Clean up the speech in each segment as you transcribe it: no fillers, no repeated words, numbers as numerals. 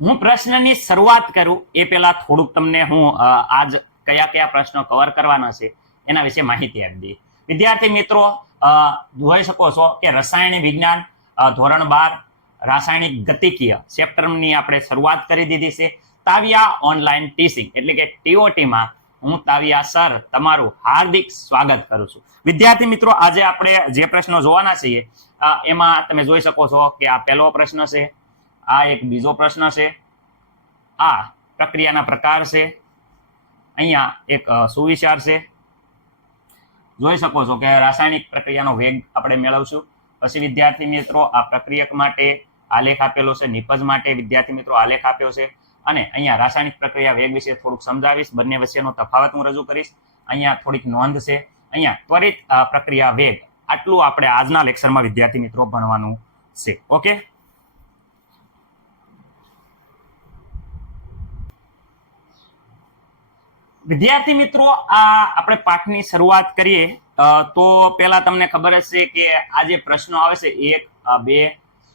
હું પ્રશ્નની શરૂઆત કરું એ પહેલા થોડુંક તમને હું આજ કયા કયા પ્રશ્નો કવર કરવાના છે એના વિશે માહિતી આપી દઈએ. વિદ્યાર્થી મિત્રો, જોઈ શકો છો કે રસાયણ વિજ્ઞાન ધોરણ 12 રાસાયણિક ગતિકીય ચેપ્ટરની આપણે શરૂઆત કરી દીધી છે. તાવિયા ઓનલાઈન ટીચિંગ એટલે કે ટીઓટીમાં હું તાવિયા સર તમારું હાર્દિક સ્વાગત કરું છું. વિદ્યાર્થી મિત્રો, આજે આપણે જે પ્રશ્નો જોવાના છીએ એમાં તમે જોઈ શકો છો કે આ પહેલો પ્રશ્ન છે, આ એક બીજો પ્રશ્ન છે, આ પ્રક્રિયાના પ્રકાર છે, અહીંયા એક સુવિચાર છે. જોઈ શકો છો કે રાસાયણિક પ્રક્રિયાનો વેગ આપણે મેળવશું. પછી વિદ્યાર્થી મિત્રો, આ પ્રક્રિયક માટે આલેખ આપેલો છે, નિપજ માટે વિદ્યાર્થી મિત્રો આલેખ આપ્યો છે, અને અહીંયા રાસાયણિક પ્રક્રિયા વેગ વિશે થોડુંક સમજાવીશ. બંને વચ્ચેનો તફાવત હું રજૂ કરીશ. અહીંયા થોડીક નોંધ છે, અહીંયા ત્વરિત પ્રક્રિયા વેગ. આટલું આપણે આજના લેક્ચરમાં વિદ્યાર્થી મિત્રો ભણવાનું છે. ઓકે, વિદ્યાર્થી મિત્રો, આ આપણે પાઠની શરૂઆત કરીએ તો પહેલા તમને ખબર હશે કે આ જે પ્રશ્નો આવે છે 1, 2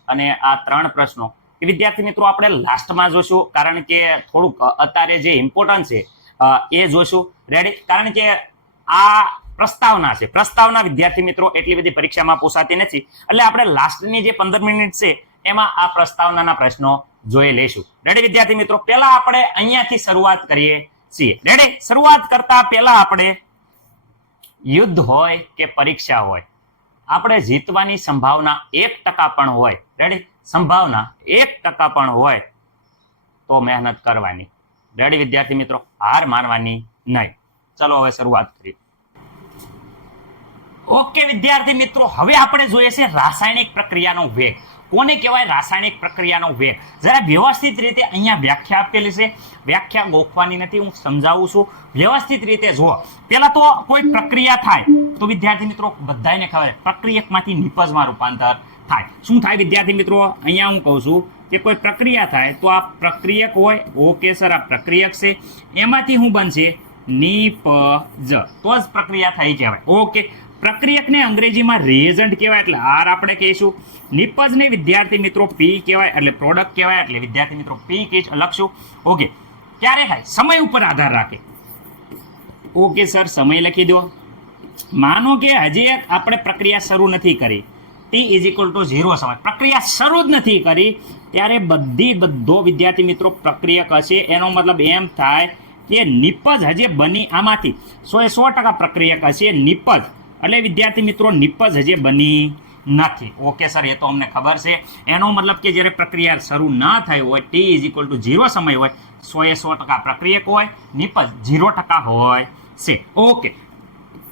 અને આ 3 પ્રશ્નો એ વિદ્યાર્થી મિત્રો આપણે લાસ્ટમાં જોશું, કારણ કે થોડુંક અત્યારે જે ઇમ્પોર્ટન્ટ છે એ જોશું. રેડી? કારણ કે આ પ્રસ્તાવના છે. પ્રસ્તાવના વિદ્યાર્થી મિત્રો એટલી બધી પરીક્ષામાં પૂછાતી નથી, એટલે આપણે લાસ્ટની જે 15 મિનિટ છે એમાં આ પ્રસ્તાવનાના પ્રશ્નો જોઈ લઈશું. રેડી વિદ્યાર્થી મિત્રો? પહેલા આપણે અહીંયાથી શરૂઆત કરીએ છીએ. રેડી? શરૂઆત કરતા પહેલા આપણે યુદ્ધ હોય કે પરીક્ષા હોય, આપણે જીતવાની સંભાવના 1% પણ હોય, રેડી, સંભાવના 1% પણ હોય તો મહેનત કરવાની. રેડી વિદ્યાર્થી મિત્રો? હાર માનવાની નહીં. ચલો હવે શરૂઆત કરીએ. ઓકે વિદ્યાર્થી મિત્રો, હવે આપણે જોઈએ છે રાસાયણિક પ્રક્રિયાનો વેગ. કોને કહેવાય રાસાયણિક પ્રક્રિયાનો વેગ? જરા વ્યવસ્થિત રીતે અહીંયા વ્યાખ્યા આપેલી છે. વ્યાખ્યા ગોખવાની નથી, હું સમજાવું છું. વ્યવસ્થિત રીતે જુઓ. પહેલા તો કોઈ પ્રક્રિયા થાય તો વિદ્યાર્થી મિત્રો બધાને ખબર, પ્રક્રિયકમાંથી નિપજમાં રૂપાંતર થાય. શું થાય વિદ્યાર્થી મિત્રો? અહીંયા હું કહું છું કે કોઈ પ્રક્રિયા થાય તો આ પ્રક્રિયક હોય. ઓકે સર, આ પ્રક્રિયક છે, એમાંથી શું બનશે? નિપજ. તો જ પ્રક્રિયા થઈ કહેવાય. ઓકે, પ્રક્રિયકને અંગ્રેજીમાં રિએજન્ટ કહેવાય એટલે આર આપણે કહીશું. નિપજને વિદ્યાર્થી મિત્રો પી કહેવાય એટલે પ્રોડક્ટ કહેવાય એટલે વિદ્યાર્થી મિત્રો પી લખશું. ઓકે, ક્યારે થાય? સમય ઉપર આધાર રાખે. ઓકે સર, સમય લખી દો. માનો કે હજી આપણે પ્રક્રિયા શરૂ નથી કરી, t=0 સમય, પ્રક્રિયા શરૂ જ નથી કરી, ત્યારે બધો વિદ્યાર્થી મિત્રો પ્રક્રિયક હશે. એનો મતલબ એમ થાય કે નિપજ હજી બની, આમાંથી 100% પ્રક્રિયક હશે. નિપજ એટલે વિદ્યાર્થી મિત્રો નિપજ હજી બની નથી. ઓકે સર, એ તો અમને ખબર છે. એનો મતલબ કે જ્યારે પ્રક્રિયા શરૂ ના થઈ હોય, t=0 સમય હોય, 100% પ્રક્રિયક હોય, નિપજ 0% હોય છે. Okay,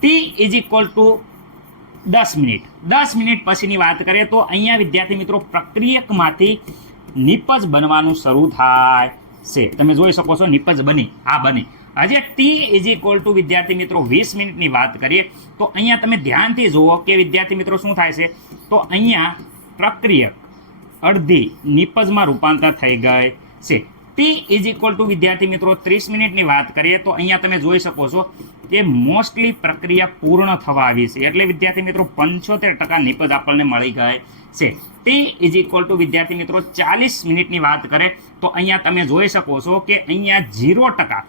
t=10 minute. 10 મિનિટ પછીની વાત કરીએ તો અહીંયા વિદ્યાર્થી મિત્રો પ્રક્રિયકમાંથી નિપજ બનવાનું શરૂ થાય છે. તમે જોઈ શકો છો નિપજ બની, આ બની. હજી t વિદ્યાર્થી મિત્રો 20 મિનિટની વાત કરીએ તો અહીંયા તમે ધ્યાનથી જુઓ કે વિદ્યાર્થી મિત્રો શું થાય છે? તો અહીંયા પ્રક્રિયક અડધી નિપજમાં રૂપાંતર થઈ ગઈ છે. t વિદ્યાર્થી મિત્રો 30 મિનિટની વાત કરીએ તો અહીંયા તમે જોઈ શકો છો કે મોસ્ટલી પ્રક્રિયા પૂર્ણ થવા આવી છે, એટલે વિદ્યાર્થી મિત્રો 75% નિપજ આપણને મળી ગઈ છે. t વિદ્યાર્થી મિત્રો 40 મિનિટની વાત કરે તો અહીંયા તમે જોઈ શકો છો કે અહીંયા 0%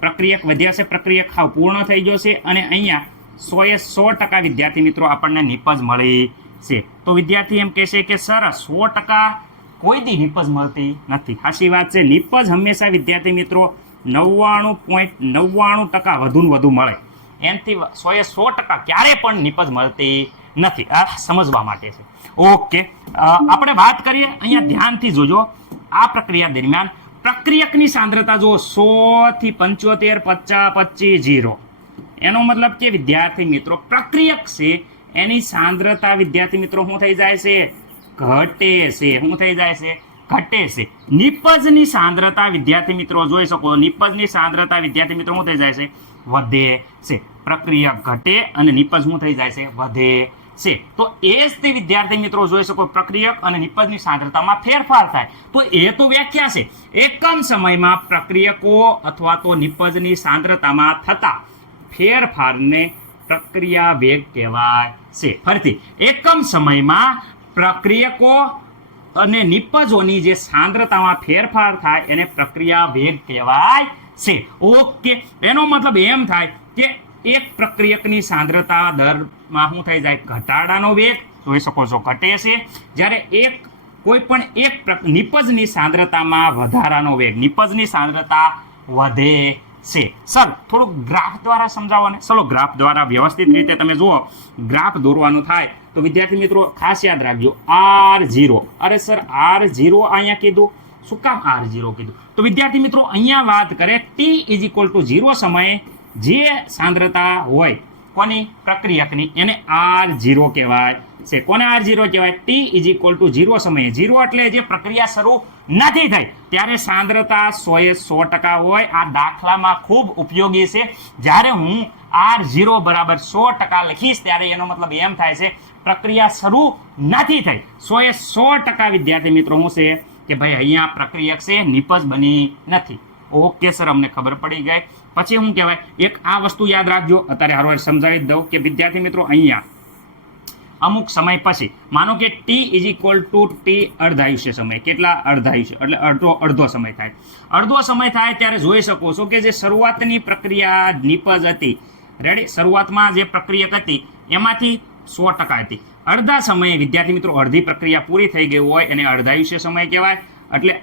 પ્રક્રિયક વધ્યા છે, પ્રક્રિયક હાવ પૂર્ણ થઈ ગયો છે, અને અહીંયા 100% વિદ્યાર્થી મિત્રો આપણને નિપજ મળી છે. તો વિદ્યાર્થી એમ કહેશે કે સર 100% કોઈ દી નિપજ મળતી નથી. સાચી વાત છે. નિપજ હંમેશા વિદ્યાર્થી મિત્રો 99.99% વધુ મળે. એનાથી 100% ક્યારે પણ નિપજ મળતી નથી. આ સમજવા માટે છે. ઓકે, આપણે વાત કરીએ અહીંયા ધ્યાનથી જોજો. આ પ્રક્રિયા દરમિયાન પ્રક્રિયકની સાંદ્રતા જો 100 થી 75, 50, 25, 0. એનો મતલબ કે વિદ્યાર્થી મિત્રો પ્રક્રિયક છે એની સાંદ્રતા વિદ્યાર્થી મિત્રો શું થઈ જાય છે? ઘટે છે. શું થઈ જાય છે? ઘટે છે. નિપજની સાંદ્રતા વિદ્યાર્થી મિત્રો જોઈ શકો, નિપજની સાંદ્રતા વિદ્યાર્થી મિત્રો શું થઈ જાય છે? વધે છે. પ્રક્રિયક ઘટે અને નિપજ શું થઈ જાય છે? વધે છે. તો એ જ તે વિદ્યાર્થી મિત્રો જોઈ શકો પ્રક્રિયક અને નિપજની સાંદ્રતામાં ફેરફાર થાય. તો એ તો વ્યાખ્યા છે. એકમ સમયમાં પ્રક્રિયકો અથવા તો નિપજની સાંદ્રતામાં થતા ફેરફારને પ્રક્રિયા વેગ કહેવાય છે. ફરીથી, એકમ સમયમાં પ્રક્રિયકો અને નિપજોની જે સાંદ્રતામાં ફેરફાર થાય એને પ્રક્રિયા વેગ કહેવાય છે. ઓકે, એનો મતલબ એમ થાય કે એક પ્રક્રિયકની સાંદ્રતા દરમાં શું થઈ જાય? ઘટાડાનો વેગ જોઈ શકો છો ઘટે છે, જ્યારે કોઈ પણ એક નિપજની સાંદ્રતામાં વધારાનો વેગ, નિપજની સાંદ્રતા વધે છે. સર થોડુંક ગ્રાફ દ્વારા સમજાવો ને. ચલો ગ્રાફ દ્વારા વ્યવસ્થિત રીતે તમે જુઓ, ગ્રાફ દોરવાનું થાય તો વિદ્યાર્થી મિત્રો ખાસ યાદ રાખજો R0. અરે સર R0 અહીંયા કીધું, શું કામ R0 કીધું? તો વિદ્યાર્થી મિત્રો અહીંયા વાત કરે t=0 સમયે જે સાંદ્રતા હોય કોની? પ્રક્રિયકની, એને R0 કહેવાય છે. કોને R0 કહેવાય? t=0 સમયે, 0 એટલે જે પ્રક્રિયા શરૂ નથી થઈ ત્યારે સાંદ્રતા 100% હોય. આ દાખલામાં ખૂબ ઉપયોગી છે. જ્યારે હું R0 બરાબર 100% લખીશ ત્યારે એનો મતલબ એમ થાય છે પ્રક્રિયા શરૂ નથી થઈ. 100% વિદ્યાર્થી મિત્રો શું છે કે ભાઈ અહીંયા પ્રક્રિયક છે, નિપજ બની નથી. ઓકે સર, અમને ખબર પડી ગઈ. પછી શું કહેવાય? એક આ વસ્તુ યાદ રાખજો, અત્યારે હારવાર સમજાવી જ દઉં કે વિદ્યાર્થી મિત્રો અહીંયા અમુક સમય પછી માનો કે t અર્ધાયુષ્ય સમય, કેટલા? અર્ધાયુષ્ય એટલે અડધો સમય થાય. અડધો સમય થાય ત્યારે જોઈ શકો છો કે જે શરૂઆતની પ્રક્રિયા નિપજ હતી, રેડી, શરૂઆતમાં જે પ્રક્રિયક હતી એમાંથી 100% હતી. અડધા સમયે વિદ્યાર્થી મિત્રો અડધી પ્રક્રિયા પૂરી થઈ ગઈ હોય એને અર્ધાયુષ્ય સમય કહેવાય. એટલે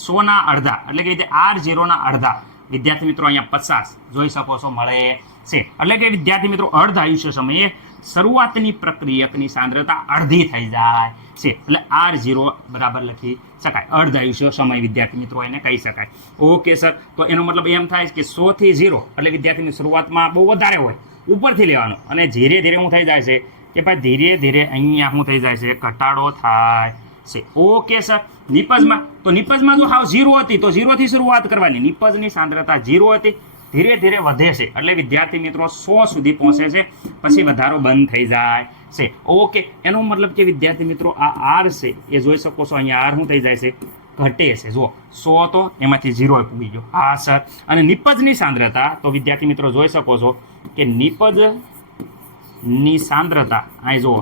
100 ના અડધા એટલે કે R0 ના અડધા વિદ્યાર્થી મિત્રો અહીંયા 50 જોઈ શકો છો મળે છે. એટલે કે વિદ્યાર્થી મિત્રો અર્ધાયુષ્ય સમયે શરૂઆતની પ્રક્રિયકની સાંદ્રતા અડધી થઈ જાય છે. એટલે R0 બરાબર લખી શકાય, અર્ધાયુષ્ય સમય વિદ્યાર્થી મિત્રો એને કહી શકાય. ઓકે સર, તો એનો મતલબ એમ થાય કે 100 થી 0 એટલે વિદ્યાર્થીની શરૂઆતમાં બહુ વધારે હોય, ઉપરથી લેવાનું, અને ધીરે ધીરે શું થઈ જાય છે કે ભાઈ ધીરે ધીરે અહીંયા શું થઈ જાય છે? ઘટાડો થાય છે. ઓકે સર, નિપજમાં તો નિપજમાં જો હાવ 0 હતી તો 0 થી શરૂઆત કરવાની. નિપજની સાંદ્રતા 0 હતી, ધીરે ધીરે વધે છે એટલે વિદ્યાર્થી મિત્રો 100 સુધી પહોંચે છે, પછી વધારો બંધ થઈ જાય છે. ઓકે, એનો મતલબ કે વિદ્યાર્થી મિત્રો આ R છે એ જોઈ શકો છો અહીંયા R શું થઈ જાય છે? ઘટે છે. જો 100 તો એમાંથી 0 પૂરી ગયો. હા સર, અને નિપજની સાંદ્રતા તો વિદ્યાર્થી મિત્રો જોઈ શકો છો કે નિપજની સાંદ્રતા અહીં જુઓ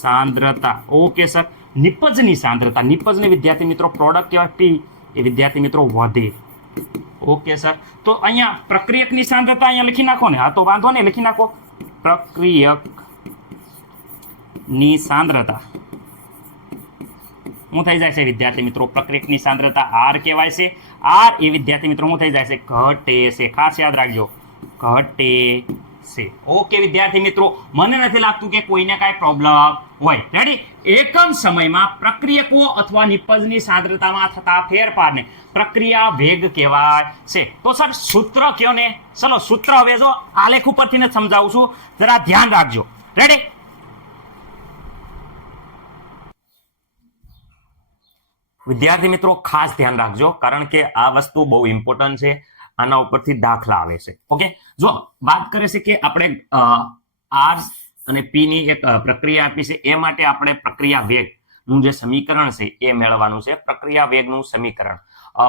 સાંદ્રતા. ઓકે સર, નિપજની સાંદ્રતા, નિપજને વિદ્યાર્થી મિત્રો પ્રોડક્ટ કહેવાય P, એ વિદ્યાર્થી મિત્રો વધે. ઓકે સર, તો અહીંયા પ્રક્રિયકની સાંદ્રતા અહીંયા લખી નાખો ને. હા તો વાંધો નહીં, લખી નાખો પ્રક્રિયકની સાંદ્રતા શું થઈ જાય છે વિદ્યાર્થી મિત્રો? પ્રક્રિયકની સાંદ્રતા R કહેવાય છે. R એ વિદ્યાર્થી મિત્રો શું થઈ જાય છે? ઘટે છે. ખાસ યાદ રાખજો, ઘટે છે. ઓકે વિદ્યાર્થી મિત્રો, મને નથી લાગતું કે કોઈને કાંઈ પ્રોબ્લેમ હોય. રેડી? એકમ સમયમાં પ્રક્રિયકો અથવા નિપજની સાંદ્રતામાં થતા ફેરફારને પ્રક્રિયા વેગ કહેવાય છે. તો સર સૂત્ર કયો ને? ચલો સૂત્ર હવે જો આલેખ ઉપરથી ને સમજાવું છું, જરા ધ્યાન રાખજો. રેડી? વિદ્યાર્થી મિત્રો ખાસ ધ્યાન રાખજો, કારણ કે આ વસ્તુ બહુ ઇમ્પોર્ટન્ટ છે. આના ઉપરથી દાખલા આવે છે. ઓકે, જો વાત કરે છે કે આપણે R અને P ની એક પ્રક્રિયા આપી છે, એ માટે આપણે પ્રક્રિયા વેગનું જે સમીકરણ છે એ મેળવવાનું છે. પ્રક્રિયા વેગનું સમીકરણ,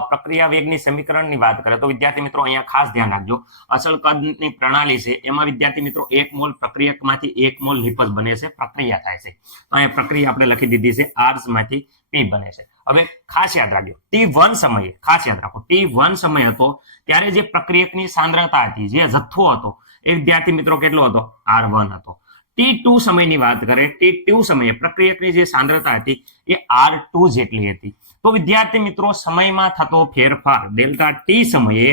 પ્રક્રિયા વેગની સમીકરણની વાત કરે તો વિદ્યાર્થી મિત્રો અહીંયા ખાસ ધ્યાન રાખજો, અસલ કદની પ્રણાલી છે એમાં વિદ્યાર્થી મિત્રો 1 મોલ પ્રક્રિયકમાંથી 1 મોલ નિપજ બને છે, પ્રક્રિયા થાય છે. તો અહીંયા પ્રક્રિયા આપણે લખી દીધી છે, R માંથી P બને છે. હવે ખાસ યાદ રાખજો, T1 સમયે, ખાસ યાદ રાખો, T1 સમય હતો ત્યારે જે પ્રક્રિયકની સાંદ્રતા હતી, જે જથ્થો હતો એ વિદ્યાર્થી મિત્રો કેટલો હતો? R1 હતો. T2 સમયની વાત કરે, T2 સમયે પ્રક્રિયકની જે સાંદ્રતા હતી એ R2 જેટલી હતી. તો વિદ્યાર્થી મિત્રો સમયમાં થતો ફેરફાર ડેલ્ટા T સમયે,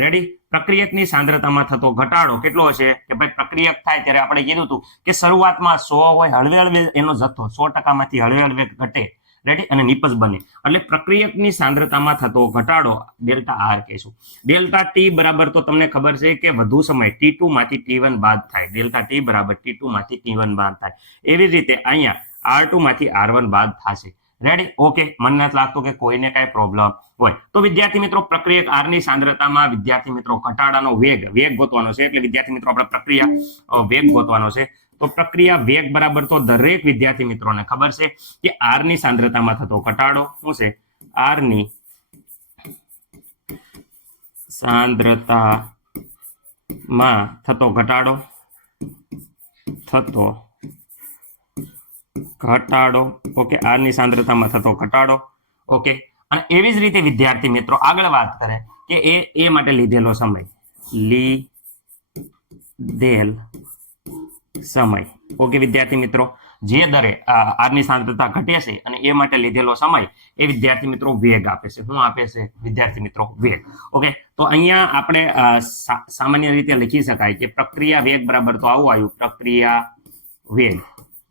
રેડી, પ્રક્રિયકની સાંદ્રતામાં થતો ઘટાડો કેટલો હશે? કે ભાઈ પ્રક્રિયક થાય ત્યારે આપણે કીધું હતું કે શરૂઆતમાં 100 હોય, હળવે હળવે એનો જથ્થો 100% માંથી હળવે હળવે ઘટે, રેડી, અને નિપજ બને. એટલે પ્રક્રિયકની સાંદ્રતામાં થતો ઘટાડો ડેલ્ટા R કહીશું. ડેલ્ટા T બરાબર તો તમને ખબર છે કે વધુ સમય T2 માંથી T1 બાદ થાય. ડેલ્ટા T બરાબર T2 માંથી T1 બાદ થાય. એવી રીતે અહીંયા R2 માંથી R1 બાદ થશે. રેડી? ઓકે, મને નથી લાગતું કે કોઈને કાંઈ પ્રોબ્લેમ હોય. તો વિદ્યાર્થી મિત્રો પ્રક્રિયક R ની સાંદ્રતામાં વિદ્યાર્થી મિત્રો ઘટાડાનો વેગ ગોતવાનો છે. એટલે વિદ્યાર્થી મિત્રો આપણે પ્રક્રિયા વેગ ગોતવાનો છે. તો પ્રક્રિયા વેગ બરાબર તો દરેક વિદ્યાર્થી મિત્રોને ખબર છે કે R ની સાંદ્રતામાં થતો ઘટાડો શું છે? R ની સાંદ્રતામાં થતો ઘટાડો ઓકે, આર ની સાંદ્રતામાં થતો ઘટાડો. ઓકે, અને એવી જ રીતે વિદ્યાર્થી મિત્રો આગળ વાત કરે કે એ માટે લીધેલો સમય, ઓકે વિદ્યાર્થી મિત્રો, જે દરે આર ની સાંદ્રતા ઘટે છે અને એ માટે લીધેલો સમય એ વિદ્યાર્થી મિત્રો વેગ આપે છે. શું આપે છે વિદ્યાર્થી મિત્રો? વેગ. ઓકે, તો અહીંયા આપણે સામાન્ય રીતે લખી શકાય કે પ્રક્રિયા વેગ બરાબર તો આવું આવ્યું, પ્રક્રિયા વેગ.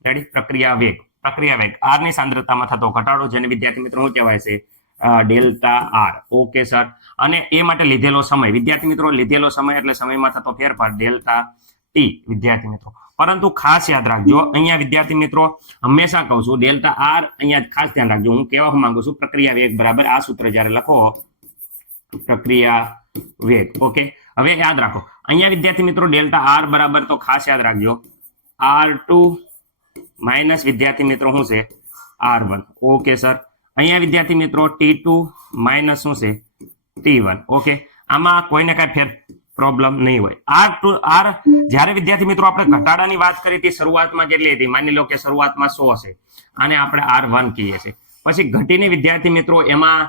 રેડી? પ્રક્રિયા વેગ આર ની સાંદ્રતામાં થતો ઘટાડો, જેને વિદ્યાર્થી મિત્રો શું કહેવાય છે? Delta R. ઓકે સર, અને એ માટે લીધેલો સમય, વિદ્યાર્થી મિત્રો લીધેલો સમય એટલે સમયમાં થતો ફેરફાર, ડેલ્ટા ટી. વિદ્યાર્થી મિત્રો, પરંતુ ખાસ યાદ રાખજો, અહીંયા વિદ્યાર્થી મિત્રો હંમેશા કહું છું ડેલ્ટા આર, અહીંયા ખાસ ધ્યાન રાખજો, હું કહેવા માંગુ છું પ્રક્રિયા વેગ બરાબર આ સૂત્ર જ્યારે લખો, પ્રક્રિયા વેગ. ઓકે, હવે યાદ રાખો અહીંયા વિદ્યાર્થી મિત્રો ડેલ્ટા આર બરાબર તો ખાસ યાદ રાખજો R2 માઇનસ વિદ્યાર્થી મિત્રો શું છે? R1. ઓકે સર, અહીંયા વિદ્યાર્થી મિત્રો T2 માઇનસ શું છે? T1. ઓકે, આમાં કોઈને કઈ પ્રોબ્લેમ નહીં હોય. R જ્યારે વિદ્યાર્થી મિત્રો આપણે ઘટાડાની વાત કરી હતી શરૂઆતમાં કેટલી હતી? માની લો કે શરૂઆતમાં 100 છે, આને આપણે R1 કહીએ છીએ. પછી ઘટીને વિદ્યાર્થી મિત્રો એમાં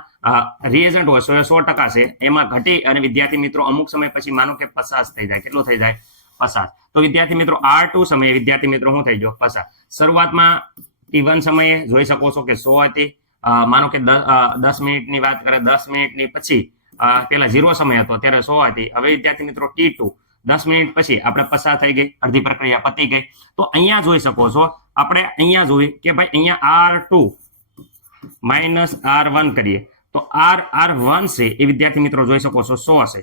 રિએજન્ટ હોય 100% છે, એમાં ઘટી અને વિદ્યાર્થી મિત્રો અમુક સમય પછી માનો કે 50 થઈ જાય. કેટલું થઈ જાય? 50. તો વિદ્યાર્થી મિત્રો R2 સમયે વિદ્યાર્થી મિત્રો શું થઈ ગયો? 50. શરૂઆતમાં T1 સમયે જોઈ શકો છો કે 100 હતી, માનો કે 10 મિનિટની વાત કરે, 10 મિનિટની પછી પેલા 0 સમય હતો ત્યારે 100 હતી. હવે વિદ્યાર્થી મિત્રો T2 10 મિનિટ પછી આપણે 50 થઈ ગઈ, અડધી પ્રક્રિયા પતી ગઈ. તો અહીંયા જોઈ શકો છો, આપણે અહીંયા જોઈએ કે ભાઈ અહીંયા R2 માઇનસ R1 કરીએ તો R1 છે એ વિદ્યાર્થી મિત્રો જોઈ શકો છો 100 છે,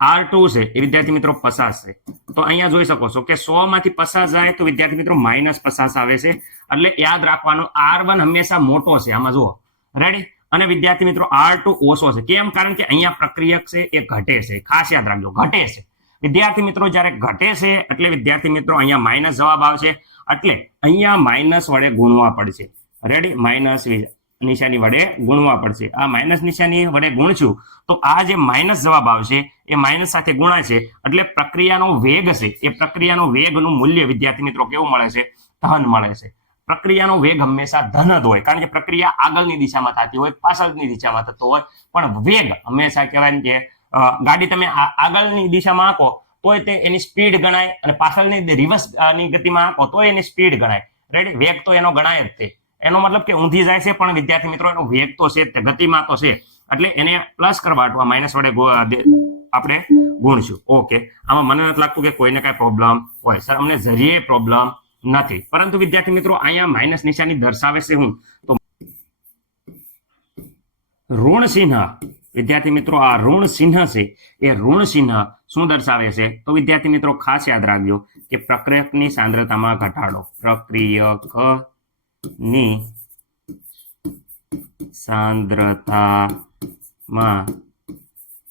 R2 છે એ વિદ્યાર્થી મિત્રો 50 છે. તો અહીંયા જોઈ શકો છો કે 100 માંથી 50 જાય તો વિદ્યાર્થી મિત્રો માઇનસ 50 આવે છે. એટલે યાદ રાખવાનું R1 હંમેશા મોટો છે આમાં, જુઓ. રેડી? અને વિદ્યાર્થી મિત્રો R2 ઓછો છે. કેમ? કારણ કે અહીંયા પ્રક્રિયક છે એ ઘટે છે. ખાસ યાદ રાખજો, ઘટે છે. વિદ્યાર્થી મિત્રો જ્યારે ઘટે છે એટલે વિદ્યાર્થી મિત્રો અહીંયા માઇનસ જવાબ આવશે, એટલે અહીંયા માઇનસ વડે ગુણવા પડશે. રેડી? માઇનસ નિશાની વડે ગુણવા પડશે. આ માઇનસ નિશાની વડે ગુણશું તો આ જે માઇનસ જવાબ આવશે એ માઇનસ સાથે ગુણાય છે, એટલે પ્રક્રિયાનો વેગ છે એ પ્રક્રિયાનો વેગનું મૂલ્ય વિદ્યાર્થી મિત્રો કેવું મળે છે? ધન મળે છે. પ્રક્રિયાનો વેગ હંમેશા ધન જ હોય, કારણ કે પ્રક્રિયા આગળની દિશામાં થતી હોય, પાછળની દિશામાં થતો હોય, પણ વેગ હંમેશા કહેવાય કે ગાડી તમે આગળની દિશામાં આંકો તોય તે એની સ્પીડ ગણાય, અને પાછળની રિવર્સ ની ગતિમાં આંકો તોય એની સ્પીડ ગણાય. રેડી? વેગ તો એનો ગણાય જ તે. એનો મતલબ કે ઊંધી જાય છે પણ વિદ્યાર્થી મિત્રો એનો વેગ તો છે, ગતિમાં તો છે, એટલે એને પ્લસ કરવા અથવા માઇનસ વડે આપણે ગુણશું. ઓકે, આમાં મને નથી લાગતું કે કોઈને કઈ પ્રોબ્લેમ હોય. સર અમને જરીએ પ્રોબ્લેમ નથી, પરંતુ વિદ્યાર્થી મિત્રો અહીંયા માઇનસ નિશાની દર્શાવે છે હું તો ઋણ ચિહ્ન. વિદ્યાર્થી મિત્રો આ ઋણ ચિહ્ન છે એ ઋણ ચિહ્ન શું દર્શાવે છે? તો વિદ્યાર્થી મિત્રો ખાસ યાદ રાખજો કે પ્રક્રિયકની સાંદ્રતામાં ઘટાડો, પ્રક્રિયકની સાંદ્રતામાં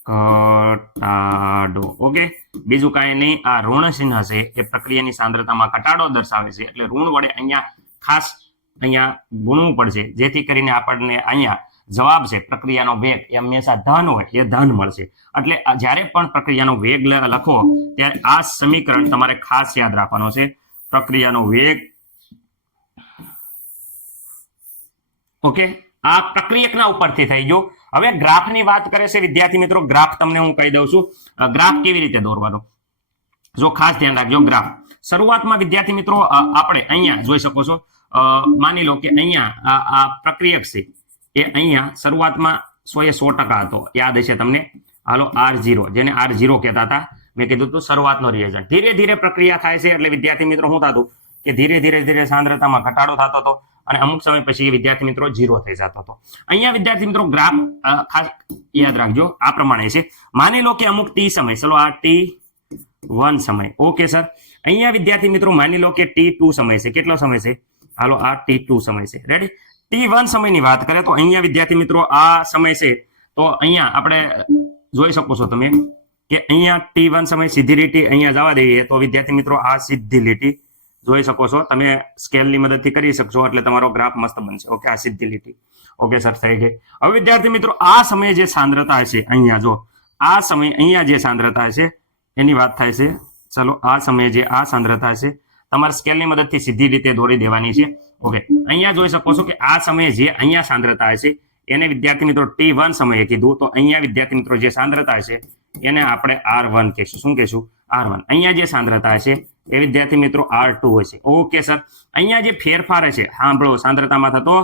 ઘટાડો. ઓકે, બીજું કાંઈ નહીં, આ ઋણ ચિહ્ન છે એ પ્રક્રિયાની સાંદ્રતામાં ઘટાડો દર્શાવે છે, એટલે ઋણ વડે અહીંયા ખાસ અહીંયા ગુણવું પડશે, જેથી કરીને આપણને અહીંયા જવાબ છે પ્રક્રિયાનો વેગ એ હંમેશા ધન હોય, એ ધન મળશે. એટલે જ્યારે પણ પ્રક્રિયાનો વેગ લખો ત્યારે આ સમીકરણ તમારે ખાસ યાદ રાખવાનો છે, પ્રક્રિયાનો વેગ. ઓકે, આ પ્રક્રિયકના ઉપરથી થઈ ગયું. હવે ગ્રાફની વાત કરે છે વિદ્યાર્થી મિત્રો. ગ્રાફ તમને હું કહી દઉં છું, ગ્રાફ કેવી રીતે દોરવાનો, જો ખાસ ધ્યાન રાખજો. ગ્રાફ શરૂઆતમાં વિદ્યાર્થી મિત્રો આપણે અહીંયા જોઈ શકો છો, માની લો કે અહીંયા આ પ્રક્રિયક છે એ અહીંયા શરૂઆતમાં 100% હતો, યાદ હશે તમને. હાલો R0, જેને R0 કહેતા હતા, મેં કીધું હતું શરૂઆતનો રિએજન્ટ. ધીરે ધીરે પ્રક્રિયા થાય છે એટલે વિદ્યાર્થી મિત્રો શું થતું કે ધીરે ધીરે સાંદ્રતામાં ઘટાડો થતો હતો, અને અમુક સમય પછી વિદ્યાર્થી મિત્રો 0 થઈ જતો હતો. અહીંયા વિદ્યાર્થી મિત્રો ગ્રાફ ખાસ યાદ રાખજો આ પ્રમાણે છે. માની લો કે અમુક T સમય, ચલો આ T1 સમય. ઓકે સર, અહીંયા વિદ્યાર્થી મિત્રો માની લો કે T2 સમય છે. કેટલો સમય છે? હાલો આ T2 સમય છે. રેડી? T1 સમયની વાત કરીએ તો અહીંયા વિદ્યાર્થી મિત્રો આ સમય છે, તો અહીંયા આપણે જોઈ શકો છો તમે કે અહીંયા T1 સમય સીધી લીટી અહીંયા જવા દઈએ તો વિદ્યાર્થી મિત્રો આ સીધી લીટી જોઈ શકો છો, તમે સ્કેલની મદદથી કરી શકશો એટલે તમારો ગ્રાફ મસ્ત બનશે. ઓકે, આ સીધી લીટી. ઓકે સર, થઈ ગઈ. હવે વિદ્યાર્થી મિત્રો આ સમયે જે સાંદ્રતા હશે અહીંયા, જો આ સમય અહીંયા જે સાંદ્રતા હશે એની વાત થાય છે. ચલો આ સમયે જે આ સાંદ્રતા હશે તમારે સ્કેલની મદદથી સીધી રીતે દોરી દેવાની છે. ઓકે, અહીંયા જોઈ શકો છો કે આ સમયે જે અહીંયા સાંદ્રતા હશે એને વિદ્યાર્થી મિત્રો T1 સમયે કીધું, તો અહીંયા વિદ્યાર્થી મિત્રો જે સાંદ્રતા હશે એને આપણે R1 કહીશું. શું કહીશું? R1. અહીંયા જે સાંદ્રતા હશે એ વિદ્યાર્થી મિત્રો R2 હશે. ઓકે સર, અહીંયા જે ફેરફાર હશે, સાંભળો, સાંદ્રતામાં થતો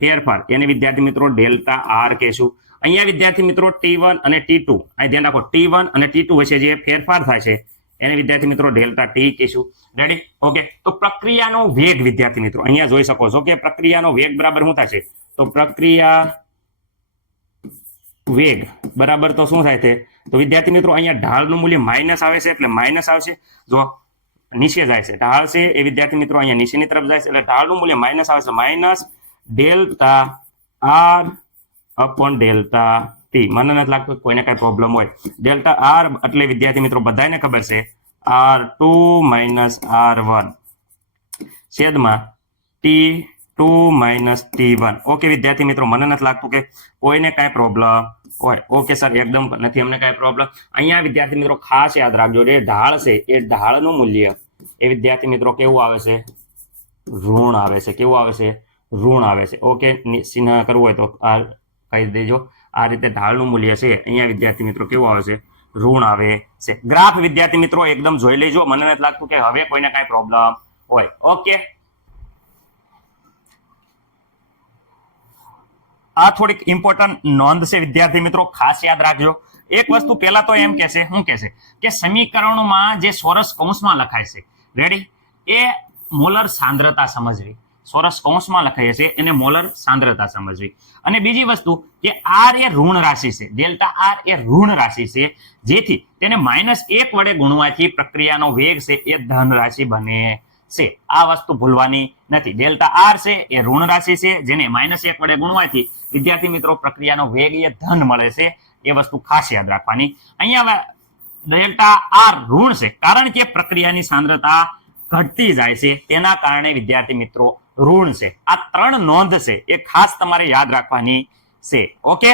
ફેરફાર એને વિદ્યાર્થી મિત્રો ડેલ્ટા R કહીશું. અહીંયા વિદ્યાર્થી મિત્રો T1 અને T2, અહીં ધ્યાન રાખો, T1 અને T2 વચ્ચે જે ફેરફાર થાય છે એને વિદ્યાર્થી મિત્રો ડેલ્ટા T કહીશું. રેડી? ઓકે, તો પ્રક્રિયાનો વેગ વિદ્યાર્થી મિત્રો અહીંયા જોઈ શકો છો કે પ્રક્રિયાનો વેગ બરાબર શું થશે? તો પ્રક્રિયા વેગ બરાબર તો શું થાય છે? તો વિદ્યાર્થી મિત્રો અહીંયા ઢાળનું મૂલ્ય માઇનસ આવે છે એટલે માઇનસ આવશે. જો નીચે જાય છે ઢાળ છે એ વિદ્યાર્થી મિત્રો અહીંયા નીચેની તરફ જાય છે એટલે ઢાળનું મૂલ્ય માઇનસ આવે છે, minus delta R upon delta T. મને નથી લાગતું કોઈને કઈ પ્રોબ્લેમ હોય. ડેલ્ટા R એટલે વિદ્યાર્થી મિત્રો બધાને ખબર છે R2 માઇનસ R1 છેદમાં T2 માઇનસ T1. ઓકે વિદ્યાર્થી મિત્રો, મને નથી લાગતું કે કોઈને કઈ પ્રોબ્લેમ હોય. ઓકે સર, એકદમ નથી અમને કઈ પ્રોબ્લેમ. અહીંયા વિદ્યાર્થી મિત્રો ખાસ યાદ રાખજો, જે ઢાળ છે એ ઢાળનું મૂલ્ય એ વિદ્યાર્થી મિત્રો કેવું આવે છે? ઋણ આવે છે. કેવું આવે છે? ઋણ આવે છે. ઓકે, ચિહ્ન કરવું હોય તો આ કહી દેજો. આ રીતે ઢાળનું મૂલ્ય છે અહીંયા વિદ્યાર્થી મિત્રો કેવું આવે છે? ઋણ આવે છે. ગ્રાફ વિદ્યાર્થી મિત્રો એકદમ જોઈ લેજો, મને નથી લાગતું કે હવે કોઈને કઈ પ્રોબ્લેમ હોય. ઓકે, આ થોડીક ઇમ્પોર્ટન્ટ નોંધ છે વિદ્યાર્થી મિત્રો, ખાસ યાદ રાખજો. એક વસ્તુ પહેલા તો એમ કહેશે, શું કહેશે કે સમીકરણોમાં જે ચોરસ કૌંસમાં લખાય છે, રેડી, એ મોલર સાંદ્રતા સમજવી. ચોરસ કૌંસમાં લખાય છે એને મોલર સાંદ્રતા સમજવી. અને બીજી વસ્તુ કે R એ ઋણ રાશિ છે, ડેલ્ટા R એ ઋણ રાશિ છે, જેથી તેને -1 વડે ગુણવાથી પ્રક્રિયાનો વેગ છે એ ધન રાશિ બને છે. આ વસ્તુ ભૂલવાની નથી. ડેલ્ટા R છે એ ઋણ રાશિ છે, જેને -1 વડે ગુણવાથી વિદ્યાર્થી મિત્રો પ્રક્રિયાનો વેગ એ ધન મળે છે. એ વસ્તુ ખાસ યાદ રાખવાની. અહીંયા ડેલ્ટા R ઋણ છે કારણ કે પ્રક્રિયાની સાંદ્રતા ઘટતી જાય છે, તેના કારણે વિદ્યાર્થી મિત્રો ઋણ છે. આ 3 નોંધ છે એ ખાસ તમારે યાદ રાખવાની છે. ઓકે,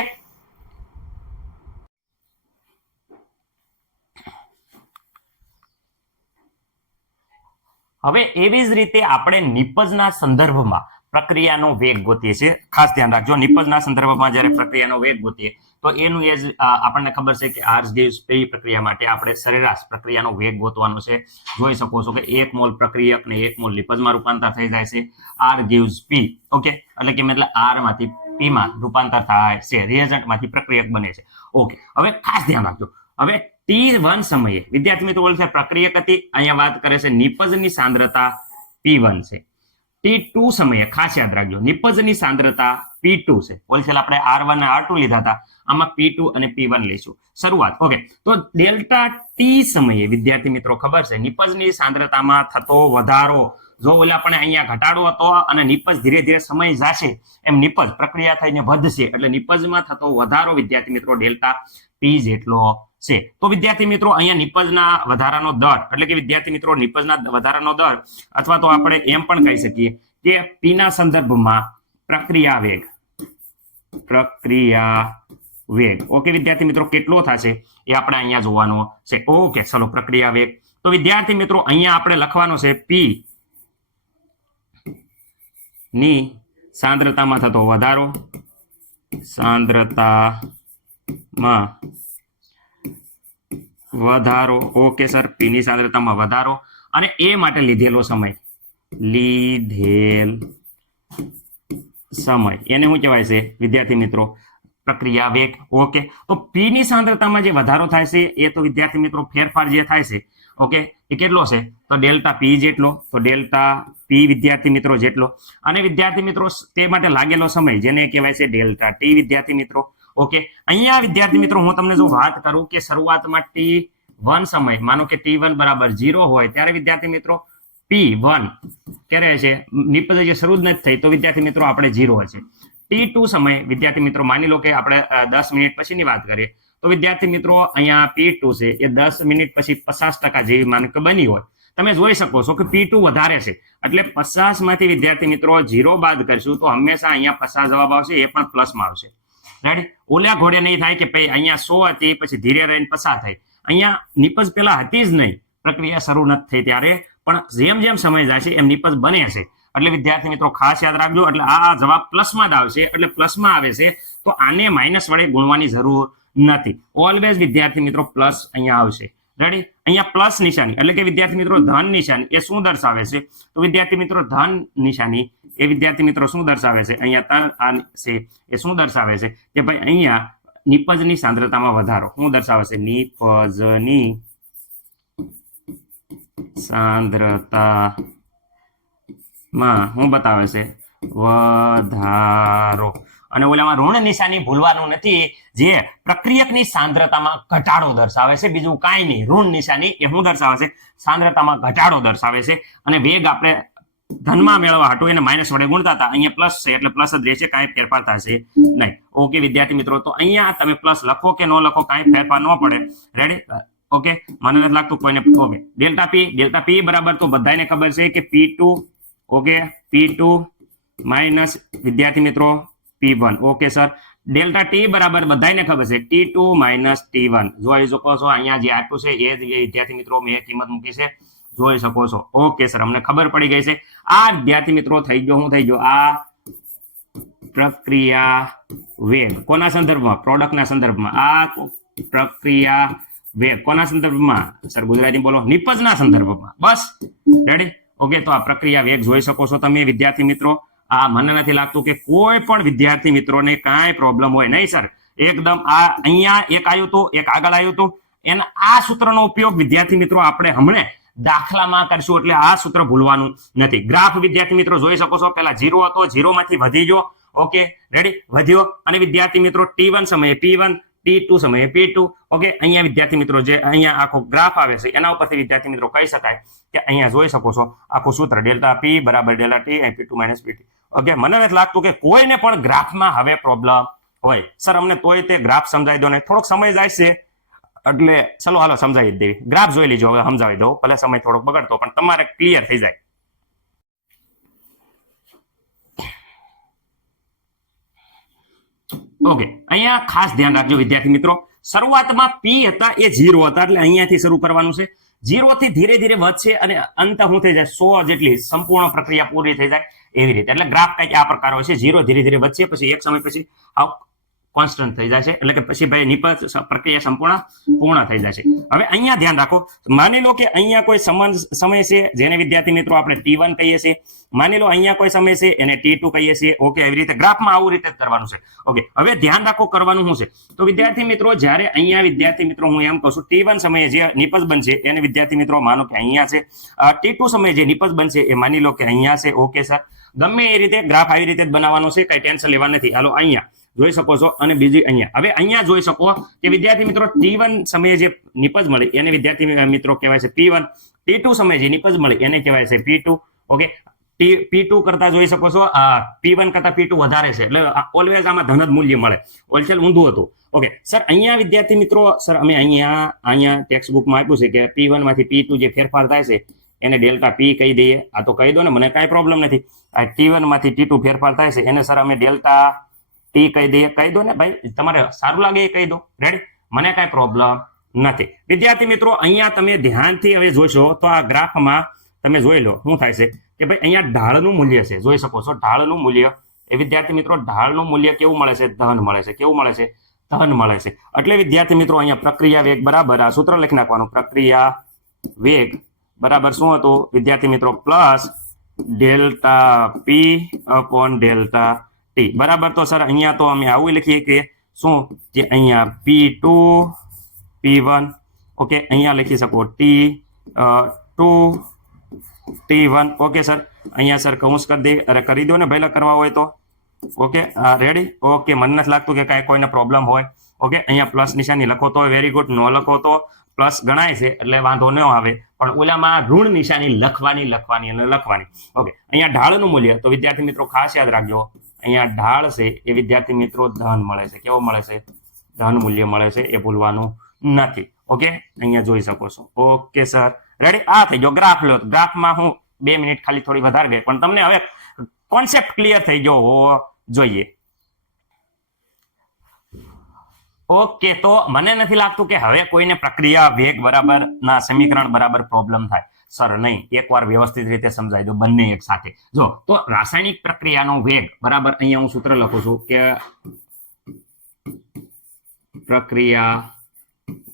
હવે એવી જ રીતે આપણે નિપજના સંદર્ભમાં પ્રક્રિયાનો વેગ ગોતીએ છીએ. ખાસ ધ્યાન રાખજો, નિપજના સંદર્ભમાં જ્યારે પ્રક્રિયાનો વેગ ગોતીએ તો એનું એ જ આપણને ખબર છે કે R gives P પ્રક્રિયા માટે આપણે સરેરાશ પ્રક્રિયાનો વેગ ગોતવાનો છે. જોઈ શકો છો કે 1 મોલ પ્રક્રિયક ને 1 મોલ નિપજમાં રૂપાંતર થઈ જાય છે. R gives P. ઓકે, એટલે કે મતલબ R માંથી P માં રૂપાંતર થાય છે, રિએજન્ટ માંથી પ્રક્રિયક બને છે. ઓકે, હવે ખાસ ધ્યાન રાખજો. હવે T1 સમયે વિદ્યાર્થી મિત્રો બોલે છે પ્રક્રિયક હતી, અહીંયા વાત કરે છે નિપજની સાંદ્રતા P1 છે. T2 સમયે ખાસ યાદ રાખજો નિપજની સાંદ્રતા P2 છે. ઓલછેલ આપણે R1 અને R2 લીધા હતા, આમાં P2 અને P1 લઈશું. શરૂઆત. ઓકે, તો ડેલ્ટા T સમયે વિદ્યાર્થી મિત્રો ખબર છે નિપજની સાંદ્રતામાં થતો વધારો. જો ઓલે આપણે અહીંયા ઘટાડો હતો અને નિપજ ધીરે ધીરે સમય જશે એમ નિપજ પ્રક્રિયા થઈને વધશે, એટલે નિપજમાં થતો વધારો વિદ્યાર્થી મિત્રો ડેલ્ટા P જેટલો છે. તો વિદ્યાર્થી મિત્રો અહીંયા નિપજના વધારાનો દર એટલે કે વિદ્યાર્થી મિત્રો નિપજના વધારાનો દર અથવા તો આપણે એમ પણ કહી શકીએ કે P ના સંદર્ભમાં પ્રક્રિયા વેગ. ઓકે વિદ્યાર્થી મિત્રો કેટલો થશે એ આપણે અહીંયા જોવાનો છે. ઓકે, ચલો પ્રક્રિયા વેગ. તો વિદ્યાર્થી મિત્રો અહીંયા આપણે લખવાનો છે P ની સાંદ્રતામાં થતો વધારો, સાંદ્રતામાં વધારો. ઓકે સર, P ની સાંદ્રતામાં વધારો અને એ માટે લીધેલ સમય એને શું કહેવાય છે વિદ્યાર્થી મિત્રો? પ્રક્રિયા વેગ. ઓકે, તો P ની સાંદ્રતામાં જે વધારો થાય છે એ તો વિદ્યાર્થી મિત્રો ફેરફાર જે થાય છે, ઓકે, એ કેટલો છે? તો ડેલ્ટા P જેટલો. તો ડેલ્ટા P વિદ્યાર્થી મિત્રો જેટલો. અને વિદ્યાર્થી મિત્રો તે માટે લાગેલો સમય જેને કહેવાય છે ડેલ્ટા T વિદ્યાર્થી મિત્રો. ઓકે, અહીંયા વિદ્યાર્થી મિત્રો હું તમને જો વાત કરું કે શરૂઆતમાં T1 સમય માનો કે T1 બરાબર 0 હોય ત્યારે વિદ્યાર્થી મિત્રો P1 ક્યારે છે? નિપજ જે શરૂ જ નથી થઈ તો વિદ્યાર્થી મિત્રો આપણે 0 હશે. T2 સમય વિદ્યાર્થી મિત્રો માની લો કે આપણે 10 મિનિટ પછીની વાત કરીએ તો વિદ્યાર્થી મિત્રો અહીંયા P2 છે એ 10 મિનિટ પછી 50% જેવી માનો કે બની હોય. તમે જોઈ શકો છો કે P2 વધારે છે એટલે 50 માંથી વિદ્યાર્થી મિત્રો 0 બાદ કરશું તો હંમેશા અહીંયા 50 જવાબ આવશે, એ પણ પ્લસમાં આવશે. રાઈટ? ઓલ્યા ઘોડે નહીં થાય કે ભાઈ અહીંયા 100 હતી પછી ધીરે રહીને 50 થઈ. અહીંયા નિપજ પેલા હતી જ નહીં, પ્રક્રિયા શરૂ નથી થઈ ત્યારે પણ જેમ જેમ સમય જાય છે એમ નિપજ બને છે. એટલે વિદ્યાર્થી મિત્રો ખાસ યાદ રાખજો. એટલે આ જવાબ પ્લસમાં જ આવશે. એટલે પ્લસમાં આવે છે તો આને માઇનસ વડે ગુણવાની જરૂર નથી. ઓલવેઝ વિદ્યાર્થી મિત્રો પ્લસ અહીંયા આવશે. રેડી? અહીંયા પ્લસ નિશાની એટલે કે વિદ્યાર્થી મિત્રો ધન નિશાની એ શું દર્શાવે છે? તો વિદ્યાર્થી મિત્રો ધન નિશાની એ વિદ્યાર્થી મિત્રો શું દર્શાવે છે? અહીંયા આ છે એ શું દર્શાવે છે કે ભાઈ અહીંયા નિપજની સાંદ્રતામાં વધારો. શું દર્શાવે છે? નિપજની સાંદ્રતામાં શું બતાવે છે? વધારો. અને ઓલામાં ઋણ નિશાની ભૂલવાનું નથી, જે પ્રક્રિયકની સાંદ્રતામાં ઘટાડો દર્શાવે છે. બીજું કાંઈ નહીં. ઋણ નિશાની એ શું દર્શાવે છે? સાંદ્રતામાં ઘટાડો દર્શાવે છે. અને વેગ આપણે ધનમાં મેળવવા હાટું એને માઇનસ વડે ગુણતા હતા. અહીંયા પ્લસ છે એટલે પ્લસ જ રહેશે, કાંઈ ફેરફાર થશે નહીં. ઓકે વિદ્યાર્થી મિત્રો, તો અહીંયા તમે પ્લસ લખો કે ન લખો કાંઈ ફેરફાર ન પડે. રેડી? ઓકે, મને નથી લાગતું કોઈને. ઓકે, ડેલ્ટા પી બરાબર તો બધાને ખબર છે કે P2. ઓકે, P2 માઇનસ વિદ્યાર્થી મિત્રો P1. Okay sir, delta T બરાબર બધાને ખબર છે T2 માઇનસ T1. જોઈ શકો છો અહીંયા જે આપ્યું છે એ જ વિદ્યાર્થી મિત્રો મેં કિંમત મૂકી છે, જોઈ શકો છો. ઓકે સર, અમને ખબર પડી ગઈ છે. આ વિદ્યાર્થી મિત્રો થઈ ગયો. શું થઈ ગયો? આ પ્રક્રિયા વેગ કોના સંદર્ભમાં? પ્રોડક્ટના સંદર્ભમાં. આ પ્રક્રિયા વેગ કોના સંદર્ભમાં? સર ગુજરાતી બોલો. નિપજના સંદર્ભમાં. બસ રેડી? ઓકે, તો આ પ્રક્રિયા વેગ જોઈ શકો છો તમે વિદ્યાર્થી મિત્રો. આ મને નથી લાગતું કે કોઈ પણ વિદ્યાર્થી મિત્રોને કાંઈ પ્રોબ્લેમ હોય નહીં સર. એકદમ આ અહીંયા એક આવ્યું હતું, એક આગળ આવ્યું હતું. એના આ સૂત્રનો ઉપયોગ વિદ્યાર્થી મિત્રો આપણે હમણાં દાખલામાં કરશું. એટલે આ સૂત્ર ભૂલવાનું નથી. ગ્રાફ વિદ્યાર્થી મિત્રો જોઈ શકો છો. પહેલા 0 હતો, 0 માંથી વધી ગયો. Okay ready? વધ્યો. અને વિદ્યાર્થી મિત્રો T1 સમયે P1, T2 સમયે P2. ઓકે, અહીંયા વિદ્યાર્થી મિત્રો જે અહીંયા આખો ગ્રાફ આવે છે એના ઉપરથી વિદ્યાર્થી મિત્રો કહી શકાય કે અહીંયા જોઈ શકો છો આખું સૂત્ર ડેલ્ટા P બરાબર delta T P2 minus PT. Okay, મને નથી લાગતું કે કોઈને પણ ગ્રાફમાં હવે પ્રોબ્લેમ હોય. સર અમને તોય તે ગ્રાફ સમજાવી દો ને. થોડોક સમય જાય છે એટલે ચલો હાલો સમજાવી જ દેવી. ગ્રાફ જોઈ લીજો, હવે સમજાવી દો. ભલે સમય થોડોક બગડતો પણ તમારે ક્લિયર થઈ જાય. ઓકે, અહીંયા ખાસ ધ્યાન રાખજો વિદ્યાર્થી મિત્રો. શરૂઆતમાં P હતા એ 0 હતા એટલે અહીંયાથી શરૂ કરવાનું છે. 0 થી ધીરે ધીરે વધશે અને અંત શું થઈ જાય? 100 જેટલી સંપૂર્ણ પ્રક્રિયા પૂરી થઈ જાય એવી રીતે. એટલે ગ્રાફ કંઈક આ પ્રકાર હોય છે. 0 ધીરે ધીરે વધશે, પછી એક સમય પછી કોન્સ્ટન્ટ થઈ જાય છે. એટલે કે પછી ભાઈ નિપજ પ્રક્રિયા પૂર્ણ થઈ જાય છે. હવે અહીંયા ધ્યાન રાખો. માની લો કે અહીંયા કોઈ સમય છે જેને વિદ્યાર્થી મિત્રો આપણે T1 કહીએ છીએ. માની લો અહીંયા કોઈ સમય છે એને T2 કહીએ છીએ. ઓકે, એવી રીતે ગ્રાફમાં આવું રીતે કરવાનું છે. ઓકે, હવે ધ્યાન રાખો કરવાનું શું છે. તો વિદ્યાર્થી મિત્રો જ્યારે અહીંયા વિદ્યાર્થી મિત્રો હું એમ કહું છું T1 સમયે જે નિપજ બનશે એને વિદ્યાર્થી મિત્રો માનો કે અહીંયા છે. T2 સમયે જે નિપજ બનશે એ માની લો કે અહીંયા છે. ઓકે સર, ગમે એ રીતે ગ્રાફ આવી રીતે જ બનાવવાનો છે, કઈ ટેન્શન લેવા નથી. હાલો અહીંયા જોઈ શકો છો. અને બીજી અહીંયા હવે અહીંયા જોઈ શકો કે વિદ્યાર્થી મિત્રો T1 સમયે જે નિપજ મળી એને વિદ્યાર્થી મિત્રો કહેવાય છે P1. T2 સમયે જે નિપજ મળી એને કહેવાય છે P2. ઓકે, P2 કરતા જોઈ શકો છો P1 કરતા P2 વધારે છે એટલે ઓલવેઝ આમાં ધન જ મૂલ્ય મળે. ઓલછેલ ઊંધું હતું. ઓકે સર, અહીંયા વિદ્યાર્થી મિત્રો સર અમે અહીંયા ટેક્સ્ટ બુકમાં આપ્યું છે કે P1 માંથી P2 જે ફેરફાર થાય છે એને ડેલ્ટા P કહી દઈએ. આ તો કહી દો ને, મને કાંઈ પ્રોબ્લેમ નથી. આ T1 માંથી T2 ફેરફાર થાય છે એને સર અમે ડેલ્ટા T કહી દઈએ. કહી દો ને ભાઈ, તમારે સારું લાગે એ કહી દો. રેડી? મને કાંઈ પ્રોબ્લેમ નથી. વિદ્યાર્થી મિત્રો અહીંયા તમે ધ્યાનથી હવે જોશો તો આ ગ્રાફમાં તમે જોઈ લો શું થાય છે કે ભાઈ અહીંયા ઢાળનું મૂલ્ય છે. જોઈ શકો છો ઢાળનું મૂલ્ય એ વિદ્યાર્થી મિત્રો ઢાળનું મૂલ્ય કેવું મળે છે? ધન મળે છે. કેવું મળે છે? ધન મળે છે. એટલે વિદ્યાર્થી મિત્રો અહીંયા પ્રક્રિયા વેગ બરાબર આ સૂત્ર લખી નાખવાનું. પ્રક્રિયા વેગ બરાબર શું હતું વિદ્યાર્થી મિત્રો? Plus delta P upon delta T બરાબર. તો સર અહીંયા તો અમે આવું લખીએ કે શું કે અહીંયા P2 P1. ઓકે, અહીંયા લખી શકો T2 T1. ઓકે સર, અહીંયા સર કૌંસ કરી દો ને પહેલા કરવા હોય તો. Okay, ready? ઓકે, મને નથી લાગતું કે કાંઈ કોઈને પ્રોબ્લેમ હોય. ઓકે, અહીંયા પ્લસ નિશાની લખો તો વેરી ગુડ, ન લખો તો પ્લસ ગણાય છે એટલે વાંધો ન આવે. પણ ઓલામાં ઋણ નિશાની લખવાની. ઓકે, અહીંયા ઢાળનું મૂલ્ય તો વિદ્યાર્થી મિત્રો ખાસ યાદ રાખજો. અહીંયા ઢાળ છે એ વિદ્યાર્થી મિત્રો ધન મળે છે. કેવો મળે છે? ધન મૂલ્ય મળે છે. એ ભૂલવાનું નથી. ઓકે, અહીંયા જોઈ શકો છો. Okay sir, ready? આ થઈ ગયો ગ્રાફ. લો ગ્રાફમાં હું 2 મિનિટ ખાલી થોડી વધારે ગઈ પણ તમને હવે કોન્સેપ્ટ ક્લિયર થઈ ગયો હોવો જોઈએ. ઓકે, તો મને નથી લાગતું કે હવે કોઈને પ્રક્રિયા વેગ બરાબર ના સમીકરણ બરાબર પ્રોબ્લેમ થાય. સર નહીં, એકવાર વ્યવસ્થિત રીતે સમજાવી દો બંને એક સાથે. જો તો રાસાયણિક પ્રક્રિયાનો વેગ બરાબર અહીંયા હું સૂત્ર લખું છું કે પ્રક્રિયા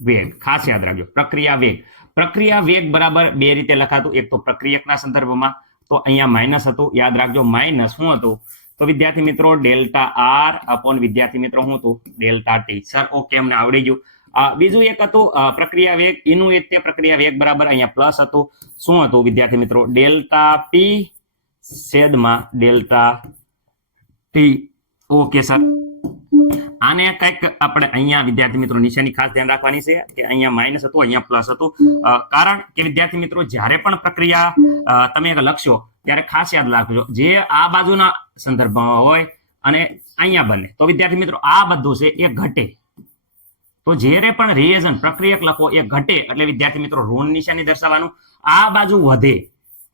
વેગ. ખાસ યાદ રાખજો પ્રક્રિયા વેગ બરાબર બે રીતે લખાતું. એક તો પ્રક્રિયકના સંદર્ભમાં તો અહીંયા માઇનસ હતું, યાદ રાખજો માઇનસ શું હતું તો વિદ્યાર્થી મિત્રો ડેલ્ટા આર અપોન વિદ્યાર્થી મિત્રો શું હતું ડેલ્ટા ટી. સર ઓકે અમને આવડી ગયું. બીજું એક હતું પ્રક્રિયા વેગ, એનું એક તે પ્રક્રિયા વેગ બરાબર અહીંયા પ્લસ હતું. શું હતું વિદ્યાર્થી મિત્રો ડેલ્ટા પી છેદમાં ડેલ્ટા ટી. ઓકે સર આને કંઈક આપણે અહીંયા વિદ્યાર્થી મિત્રો નિશાની ખાસ ધ્યાન રાખવાની છે કે અહીંયા માઇનસ હતું, અહીંયા પ્લસ હતું. કારણ કે વિદ્યાર્થી મિત્રો જ્યારે પણ પ્રક્રિયા તમે લખશો ત્યારે ખાસ યાદ રાખજો જે આ બાજુના સંદર્ભમાં હોય અને અહીંયા બને તો વિદ્યાર્થી મિત્રો આ બધું છે એ ઘટે. તો જ્યારે પણ રિએજન્ટ પ્રક્રિયક લખો એ ઘટે એટલે વિદ્યાર્થી મિત્રો ઋણ નિશાની દર્શાવવાનું, આ બાજુ વધે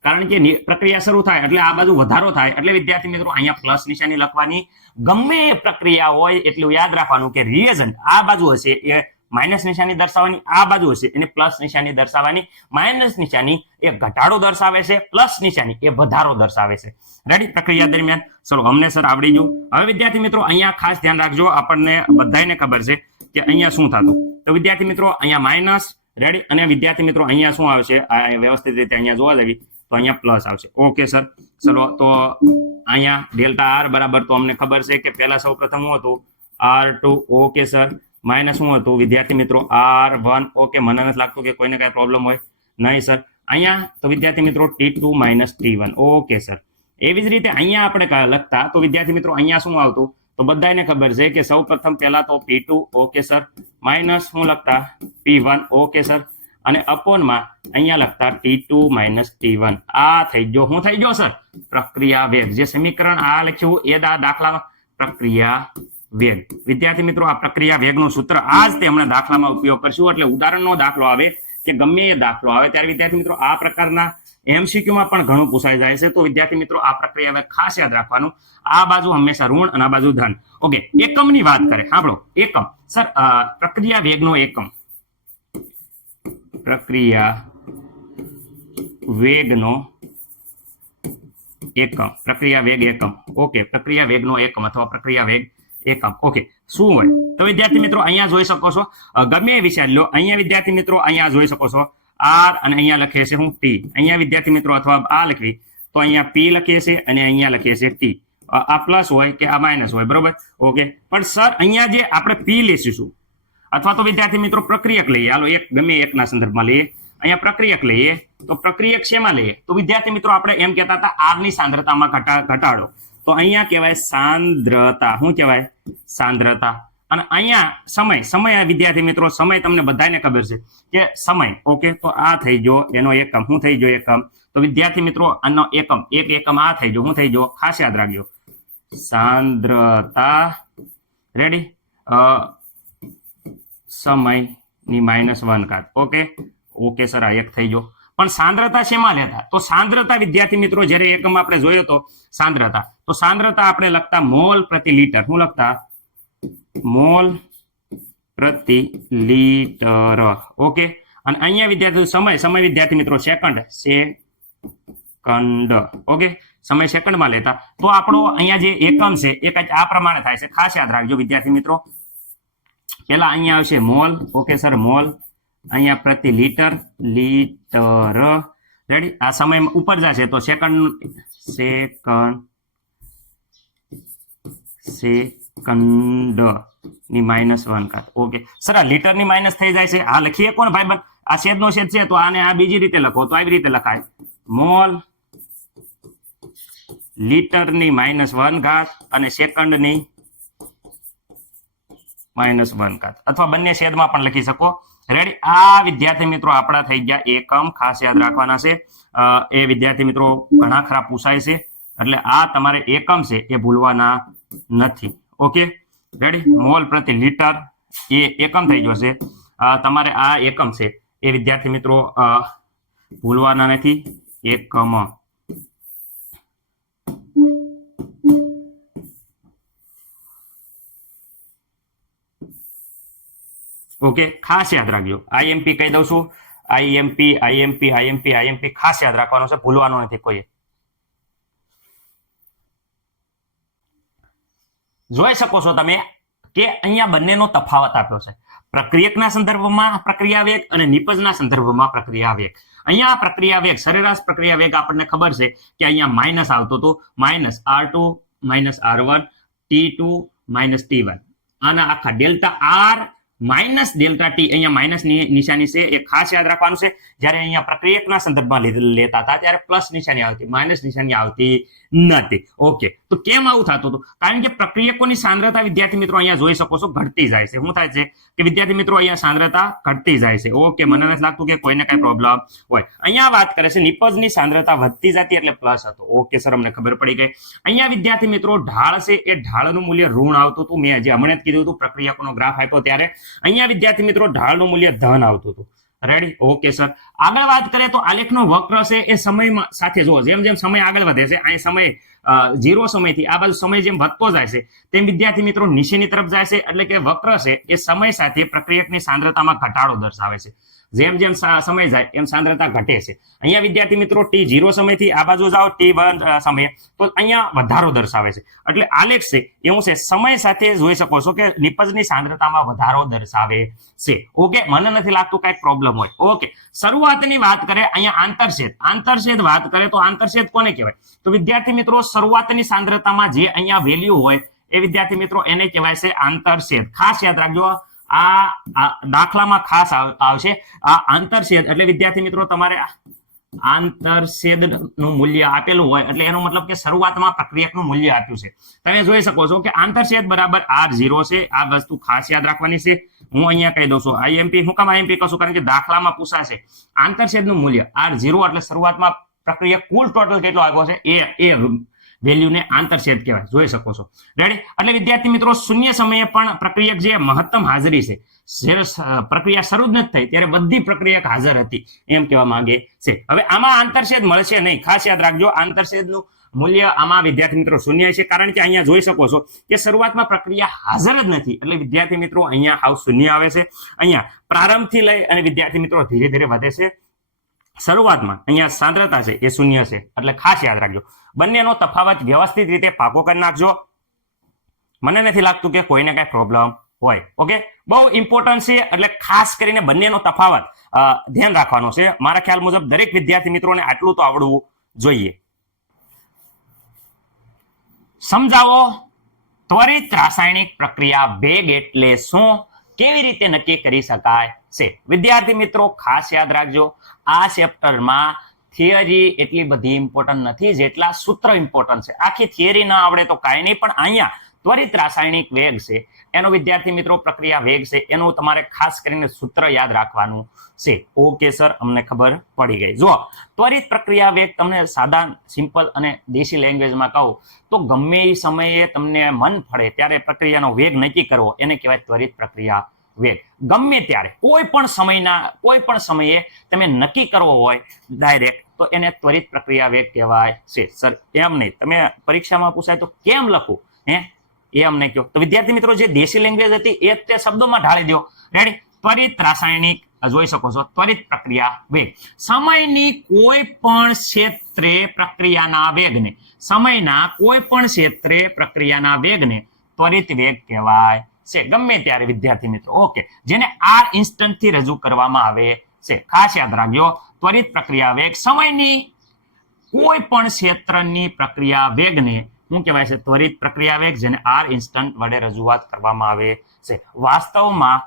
કારણ કે પ્રક્રિયા શરૂ થાય એટલે આ બાજુ વધારો થાય એટલે વિદ્યાર્થી મિત્રો અહીંયા પ્લસ નિશાની લખવાની. ગમે પ્રક્રિયા હોય એટલું યાદ રાખવાનું કે રિએજન્ટ આ બાજુ હશે એ માઇનસ નિશાની દર્શાવવાની, આ બાજુ હશે એને પ્લસ નિશાની દર્શાવવાની. માઇનસ નિશાની એ ઘટાડો દર્શાવે છે, પ્લસ નિશાની એ વધારો દર્શાવે છે. રેડી પ્રક્રિયા દરમિયાન. ચલો અમને સર આવડી ગયું. હવે વિદ્યાર્થી મિત્રો અહીંયા ખાસ ધ્યાન રાખજો, આપણને બધાને ખબર છે કે અહીંયા શું થતું. તો વિદ્યાર્થી મિત્રો અહીંયા માઇનસ રેડી અને વિદ્યાર્થી મિત્રો અહીંયા શું આવશે વ્યવસ્થિત રીતે અહીંયા જોવા જવી તો અહીંયા પ્લસ આવશે. ઓકે સર ચલો તો અહીંયા ડેલ્ટા આર બરાબર તો અમને ખબર છે કે પહેલા સૌ પ્રથમ શું હતું R2. ઓકે સર માઇનસ શું હતું વિદ્યાર્થી મિત્રો R1. ઓકે મને નથી લાગતું કે કોઈને કઈ પ્રોબ્લેમ હોય નહીં સર. અહીંયા તો વિદ્યાર્થી મિત્રો T2 minus T1. Okay sir એવી જ રીતે અહીંયા આપણે લખતા તો વિદ્યાર્થી મિત્રો અહીંયા શું આવતું તો બધાને ખબર છે કે સૌ પ્રથમ પહેલા તો P2. ઓકે સર માઇનસ શું લખતા P1. ઓકે સર અને અપોનમાં અહીંયા લખતા T2 માઇનસ T1. આ થઈ ગયો શું થઈ ગયો સર પ્રક્રિયા વેગ. જે સમીકરણ આ લખ્યું એ દાખલામાં પ્રક્રિયા વેગ. વિદ્યાર્થી મિત્રો આ પ્રક્રિયા વેગનું સૂત્ર આ જ તે હમણાં દાખલામાં ઉપયોગ કરશું. એટલે ઉદાહરણનો દાખલો આવે કે ગમે એ દાખલો આવે ત્યારે વિદ્યાર્થી મિત્રો આ પ્રકારના MCQમાં પણ ઘણું પૂછાઈ જાય છે. તો વિદ્યાર્થી મિત્રો આ પ્રક્રિયા વેગ ખાસ યાદ રાખવાનું. આ બાજુ હંમેશા ઋણ અને આ બાજુ ધન. ઓકે એકમની વાત કરે સાંભળો એકમ. સર પ્રક્રિયા વેગનો એકમ પ્રક્રિયા વેગનો એકમ પ્રક્રિયા વેગ એકમ. ઓકે પ્રક્રિયા વેગનો એકમ અથવા પ્રક્રિયા વેગ એકમ. ઓકે શું હોય તો વિદ્યાર્થી મિત્રો અહીંયા જોઈ શકો છો ગમે એ વિચાર લો. અહીંયા વિદ્યાર્થી મિત્રો અહીંયા જોઈ શકો છો R અને અહીંયા લખીએ છીએ હું T. અહીંયા વિદ્યાર્થી મિત્રો અથવા આ લખવી તો અહીંયા P લખીએ છીએ અને અહીંયા લખીએ છીએ T. આ પ્લસ હોય કે આ માઇનસ હોય બરોબર. ઓકે પણ સર અહીંયા જે આપણે P લેશું અથવા તો વિદ્યાર્થી મિત્રો પ્રક્રિયક લઈએ, હાલો એક ગમે એકના સંદર્ભમાં લઈએ. અહીંયા પ્રક્રિયક લઈએ તો પ્રક્રિયક શેમાં લઈએ તો વિદ્યાર્થી મિત્રો આપણે એમ કહેતા હતા R ની સાંદ્રતામાં ઘટાડો તો અહીંયા કહેવાય સાંદ્રતા. શું કહેવાય સાંદ્રતા. અને અહીંયા સમય વિદ્યાર્થી મિત્રો સમય તમને બધાને ખબર છે કે સમય. ઓકે તો આ થઈ ગયો એનો એકમ. શું થઈ ગયો એકમ તો વિદ્યાર્થી મિત્રો આનો એકમ એક એકમ આ થઈ ગયો. શું થઈ ગયો ખાસ યાદ રાખજો સાંદ્રતા. રેડી સમયની -1 ઓકે ઓકે સર આ એક થઈ ગયો. પણ સાંદ્રતા શેમાં લેતા તો સાંદ્રતા વિદ્યાર્થી મિત્રો જ્યારે એકમ આપણે જોયો તો સાંદ્રતા તો સાંદ્રતા આપણે લખતા મોલ પ્રતિ લીટર. શું લખતા મોલ પ્રતિ લીટર. ઓકે અને અહીંયા વિદ્યાર્થી સમય વિદ્યાર્થી મિત્રો સેકન્ડ. ઓકે સમય સેકન્ડમાં લેતા તો આપણો અહીંયા જે એકમ છે એ કંઈક આ પ્રમાણે થાય છે. ખાસ યાદ રાખજો વિદ્યાર્થી મિત્રો. પેલા અહીંયા આવશે મોલ. Okay sir mall. અહીંયા પ્રતિ લીટર. રેડી આ સમય ઉપર જશે તો સેકન્ડ ની -1. ઓકે સર આ લીટર ની માઇનસ થઈ જાય છે. આ લખીએ કોણ ભાઈ બન આ છેદનો છેદ છે તો આને આ બીજી રીતે લખો તો આવી રીતે લખાય મોલ લીટર ની -1 અને સેકન્ડ ની -1 અથવા બંને છેદમાં પણ લખી શકો. રેડી આ વિદ્યાર્થી મિત્રો આપણા થઈ ગયા એકમ. ખાસ યાદ રાખવાના છે. એ વિદ્યાર્થી મિત્રો ઘણા ખરા પૂછાય છે એટલે આ તમારે એકમ છે એ ભૂલવાના નથી. ઓકે રેડી મોલ પ્રતિ લીટર એ એકમ થઈ જશે. તમારે આ એકમ છે એ વિદ્યાર્થી મિત્રો ભૂલવાના નથી. એકમ. ઓકે ખાસ યાદ રાખજો. IMP કહી દઉં છું આઈએમપી ખાસ યાદ રાખવાનો છે, ભૂલવાનો નથી કોઈ. જોઈ શકો છો તમે કે અહીંયા બંનેનો તફાવત આપ્યો છે. પ્રક્રિયકના સંદર્ભમાં પ્રક્રિયા વેગ અને નિપજના સંદર્ભમાં પ્રક્રિયા વેગ. અહીંયા પ્રક્રિયા વેગ, સરેરાશ પ્રક્રિયા વેગ આપણને ખબર છે કે અહીંયા માઇનસ આવતો હતો, -R2 -R1 T2 T1. આના આખા delta R minus delta T, અહીંયા માઇનસ નિશાની છે એ ખાસ યાદ રાખવાનું છે. જ્યારે અહીંયા પ્રક્રિયકના સંદર્ભમાં લેતા હતા ત્યારે પ્લસ નિશાની આવતી, માઇનસ નિશાની આવતી નથી. ઓકે, તો કેમ આવું થતું હતું? કારણ કે પ્રક્રિયકોની સાંદ્રતા વિદ્યાર્થી મિત્રો અહીંયા જોઈ શકો છો ઘટતી જાય છે. શું થાય છે કે વિદ્યાર્થી મિત્રો અહીંયા સાંદ્રતા ઘટતી જાય છે. ઓકે, મને નથી લાગતું કે કોઈને કઈ પ્રોબ્લેમ હોય. અહીંયા વાત કરે છે નિપજની સાંદ્રતા વધતી જતી એટલે પ્લસ હતો. ઓકે સર, અમને ખબર પડી ગઈ. અહીંયા વિદ્યાર્થી મિત્રો ઢાળ છે એ ઢાળનું મૂલ્ય ઋણ આવતું હતું. મેં જે હમણાં જ કીધું હતું પ્રક્રિયકોનો ગ્રાફ આપ્યો ત્યારે અહીંયા વિદ્યાર્થી મિત્રો ઢાળનું મૂલ્ય ધન આવતું હતું. રેડી? Okay sir. આગળ વાત કરીએ તો આલેખનો વક્ર છે એ સમય સાથે જુઓ, જેમ જેમ સમય આગળ વધે છે, અહીં સમય 0 સમયથી આ બાજુ સમય જેમ વધતો જાય છે તેમ વિદ્યાર્થી મિત્રો નીચેની તરફ જાય છે. એટલે કે વક્ર છે એ સમય સાથે પ્રક્રિયકની સાંદ્રતામાં ઘટાડો દર્શાવે છે. જેમ જેમ સમય જાય એમ સાંદ્રતા ઘટે છે. અહીંયા વિદ્યાર્થી મિત્રો T0 સમયથી આ બાજુ જાઓ T1 સમય, તો અહીંયા વધારો દર્શાવે છે. એટલે આલેખ છે એવું છે, સમય સાથે જોઈ શકો છો કે નિપજની સાંદ્રતામાં વધારો દર્શાવે છે. ઓકે, મને નથી લાગતું કઈક પ્રોબ્લેમ હોય. ઓકે, શરૂઆતની વાત કરે અહીંયા આંતરછેદ વાત કરે તો આંતરછેદ કોને કહેવાય? તો વિદ્યાર્થી મિત્રો શરૂઆતની સાંદ્રતામાં જે અહીંયા વેલ્યુ હોય એ વિદ્યાર્થી મિત્રો એને કહેવાય છે આંતરછેદ. ખાસ યાદ રાખજો, આ દાખલામાં ખાસ આવશે. આ આંતરછેદ એટલે વિદ્યાર્થી મિત્રો તમારે આંતરછેદ નું મૂલ્ય આપેલું હોય એટલે એનો મતલબ કે શરૂઆતમાં પ્રક્રિયકનું મૂલ્ય આપ્યું છે. તમે જોઈ શકો છો કે આંતરછેદ બરાબર R0 છે. આ વસ્તુ ખાસ યાદ રાખવાની છે. હું અહીંયા કહી દઉં છું આઈએમપી. હું કામ આઈએમપી કશું? કારણ કે દાખલામાં પૂછાશે આંતરછેદનું મૂલ્ય R0 એટલે શરૂઆતમાં પ્રક્રિયા કુલ ટોટલ કેટલો આવ્યો છે એ વેલ્યુને આંતરછેદ કહેવાય. જોઈ શકો છો. રેડી? એટલે વિદ્યાર્થી મિત્રો શૂન્ય સમયે પણ પ્રક્રિયક જે મહત્તમ હાજરી છે, જ્યારે પ્રક્રિયા શરૂ જ નથી થઈ ત્યારે બધી પ્રક્રિયક હાજર હતી એમ કહેવા માંગે છે. હવે આમાં આંતરછેદ મળશે નહીં. ખાસ યાદ રાખજો, આંતરછેદનું મૂલ્ય આમાં વિદ્યાર્થી મિત્રો શૂન્ય છે. કારણ કે અહીંયા જોઈ શકો છો કે શરૂઆતમાં પ્રક્રિયા હાજર જ નથી એટલે વિદ્યાર્થી મિત્રો અહીંયા હાવ શૂન્ય આવે છે. અહીંયા પ્રારંભથી લઈ અને વિદ્યાર્થી મિત્રો ધીરે ધીરે વધે છે. શરૂઆતમાં અહીંયા સાંદ્રતા છે એ શૂન્ય છે. એટલે ખાસ યાદ રાખજો, બંનેનો તફાવત વ્યવસ્થિત રીતે પાકો કરી નાખજો. મને નથી લાગતું કે કોઈને કઈ પ્રોબ્લેમ હોય. ઓકે, બહુ ઇમ્પોર્ટન્ટ છે એટલે ખાસ કરીને બંનેનો તફાવત ધ્યાન રાખવાનો છે. મારા ખ્યાલ મુજબ દરેક વિદ્યાર્થી મિત્રોને આટલું તો આવડવું જોઈએ. સમજાવો, ત્વરિત રાસાયણિક પ્રક્રિયા વેગ એટલે શું, કેવી રીતે નક્કી કરી શકાય છે? વિદ્યાર્થી મિત્રો ખાસ યાદ રાખજો, આ ચેપ્ટરમાં થિયરી એટલી બધી ઇમ્પોર્ટન્ટ નથી જેટલા સૂત્ર ઇમ્પોર્ટન્ટ છે. આખી થિયરી ના આવડે તો કાંઈ નહીં, પણ અહીંયા ત્વરિત રાસાયણિક વેગ છે એનો વિદ્યાર્થી મિત્રો પ્રક્રિયા વેગ છે એનું તમારે ખાસ કરીને સૂત્ર યાદ રાખવાનું છે. ઓકે સર, અમને ખબર પડી ગઈ. જો ત્વરિત પ્રક્રિયા વેગ તમને સાદા સિમ્પલ અને દેશી લેંગ્વેજમાં કહું તો ગમે એ સમયે તમને મન પડે ત્યારે પ્રક્રિયાનો વેગ નક્કી કરવો એને કહેવાય ત્વરિત પ્રક્રિયા વેગ. ગમે ત્યારે કોઈ પણ સમયે તમે નક્કી કરવો હોય ડાયરેક્ટ તો એને ત્વરિત પ્રક્રિયા વેગ કહેવાય છે. સર એમ નહીં, તમે પરીક્ષામાં પૂછાય તો કેમ લખું એ અમને કહો. તો વિદ્યાર્થી મિત્રો જે દેશી લેંગ્વેજ હતી એ તે શબ્દોમાં ઢાળી દો. રેડી? ત્વરિત રાસાયણિક જોઈ શકો છો ત્વરિત પ્રક્રિયા વેગ સમયની કોઈ પણ ક્ષેત્રે પ્રક્રિયાના વેગને, સમયના કોઈ પણ ક્ષેત્રે પ્રક્રિયાના વેગને ત્વરિત વેગ કહેવાય છે. ગમે ત્યારે વિદ્યાર્થી મિત્રો. ઓકે, જેને R ઇન્સ્ટન્ટ થી રજૂ કરવામાં આવે છે. ખાસ યાદ રાખજો, ત્વરિત પ્રક્રિયા વેગ સમયની કોઈ પણ ક્ષેત્રની પ્રક્રિયા વેગને શું કહેવાય છે? ત્વરિત પ્રક્રિયા વેગ, જેને R ઇન્સ્ટન્ટ વડે રજૂઆત કરવામાં આવે છે. વાસ્તવમાં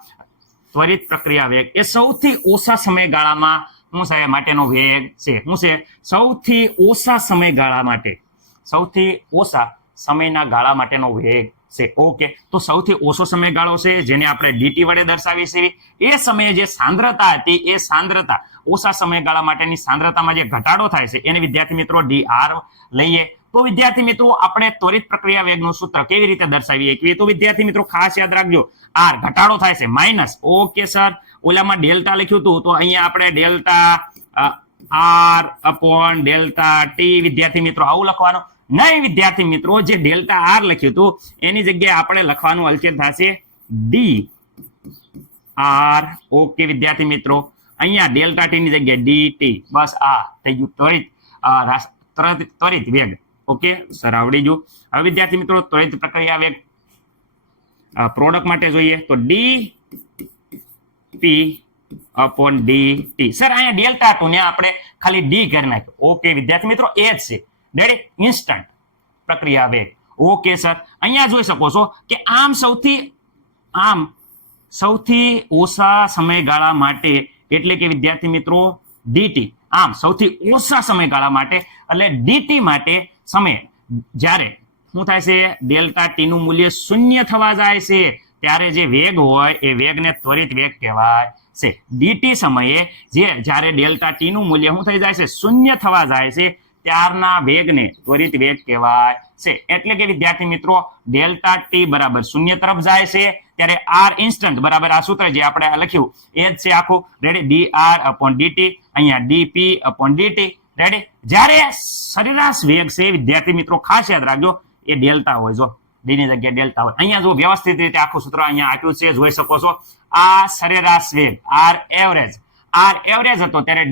ત્વરિત પ્રક્રિયા વેગ એ સૌથી ઓછા સમયગાળામાં શું છે માટેનો વેગ છે. શું છે? સૌથી ઓછા સમયગાળા માટે, સૌથી ઓછા સમયના ગાળા માટેનો વેગ છે. ઓકે, તો સૌથી ઓછો સમયગાળો છે જેને આપણે dt વડે દર્શાવી છે. એ સમયે જે સાંદ્રતા હતી એ સાંદ્રતા ઓછા સમયગાળા માટેની સાંદ્રતામાં જે ઘટાડો થાય છે એને વિદ્યાર્થી મિત્રો dr લઈએ. તો વિદ્યાર્થી મિત્રો આપણે ત્વરિત પ્રક્રિયા વેગનું સૂત્ર કેવી રીતે દર્શાવીએ? તો વિદ્યાર્થી મિત્રો ખાસ યાદ રાખજો, r ઘટાડો થાય છે માઇનસ. ઓકે સર, ઓલામાં ડેલ્ટા લખ્યું હતું તો અહીંયા આપણે delta r upon delta t વિદ્યાર્થી મિત્રો આવું લખવાનું નહીં. વિદ્યાર્થી મિત્રો જે ડેલ્ટા r લખ્યું હતું એની જગ્યાએ આપણે લખવાનું હલચેલ થશે d r. ઓકે વિદ્યાર્થી મિત્રો, અહીંયા ડેલ્ટા ટી ની જગ્યાએ dt, બસ આ થઈ ગયું ત્વરિત વેગ. ઓકે સર, આવડી ગયું. હવે વિદ્યાર્થી મિત્રો ત્વરિત પ્રક્રિયા વેગ પ્રોડક્ટ માટે જોઈએ તો dp upon dt. સર અહીંયા ડેલ્ટા ટુ ને આપણે ખાલી d કરી નાખ્યો. ઓકે વિદ્યાર્થી મિત્રો, એ જ છે ડાયરેક્ટ ઇન્સ્ટન્ટ પ્રક્રિયા વેગ. ઓકે સર, અહીંયા જોઈ શકો છો કે આમ સૌથી ઓછા સમયગાળા માટે એટલે કે વિદ્યાર્થી મિત્રો dt, આમ સૌથી ઓછા સમયગાળા માટે એટલે dt માટે સમય જ્યારે શું થાય છે, ડેલ્ટા ટી નું મૂલ્ય શૂન્ય થવા જાય છે ત્યારે જે વેગ હોય એ વેગને ત્વરિત વેગ કહેવાય છે. dt સમયે જ્યારે ડેલ્ટા ટી નું મૂલ્ય શું થઈ જાય છે, શૂન્ય થવા જાય છે ત્યારના વેગને ત્વરિત વેગ કહેવાય છે. એટલે કે વિદ્યાર્થી મિત્રો ડેલ્ટા ટી બરાબર શૂન્ય તરફ જાય છે ત્યારે r ઇન્સ્ટન્ટ બરાબર આ સૂત્ર જે આપણે લખ્યું એ જ છે આખું. રેડી, dr upon dt, અહીંયા dp upon dt. રેડી, જ્યારે સરેરાશ વેગ છે વિદ્યાર્થી મિત્રો ખાસ યાદ રાખજો એ ડેલ્ટા હોય. જો ડી ની જગ્યાએ ડેલ્ટા હોય. અહીંયા જો વ્યવસ્થિત રીતે આખું સૂત્ર અહીંયા આપ્યું છે, જોઈ શકો છો. આ સરેરાશ વેગ r એવરેજ હતો ત્યારે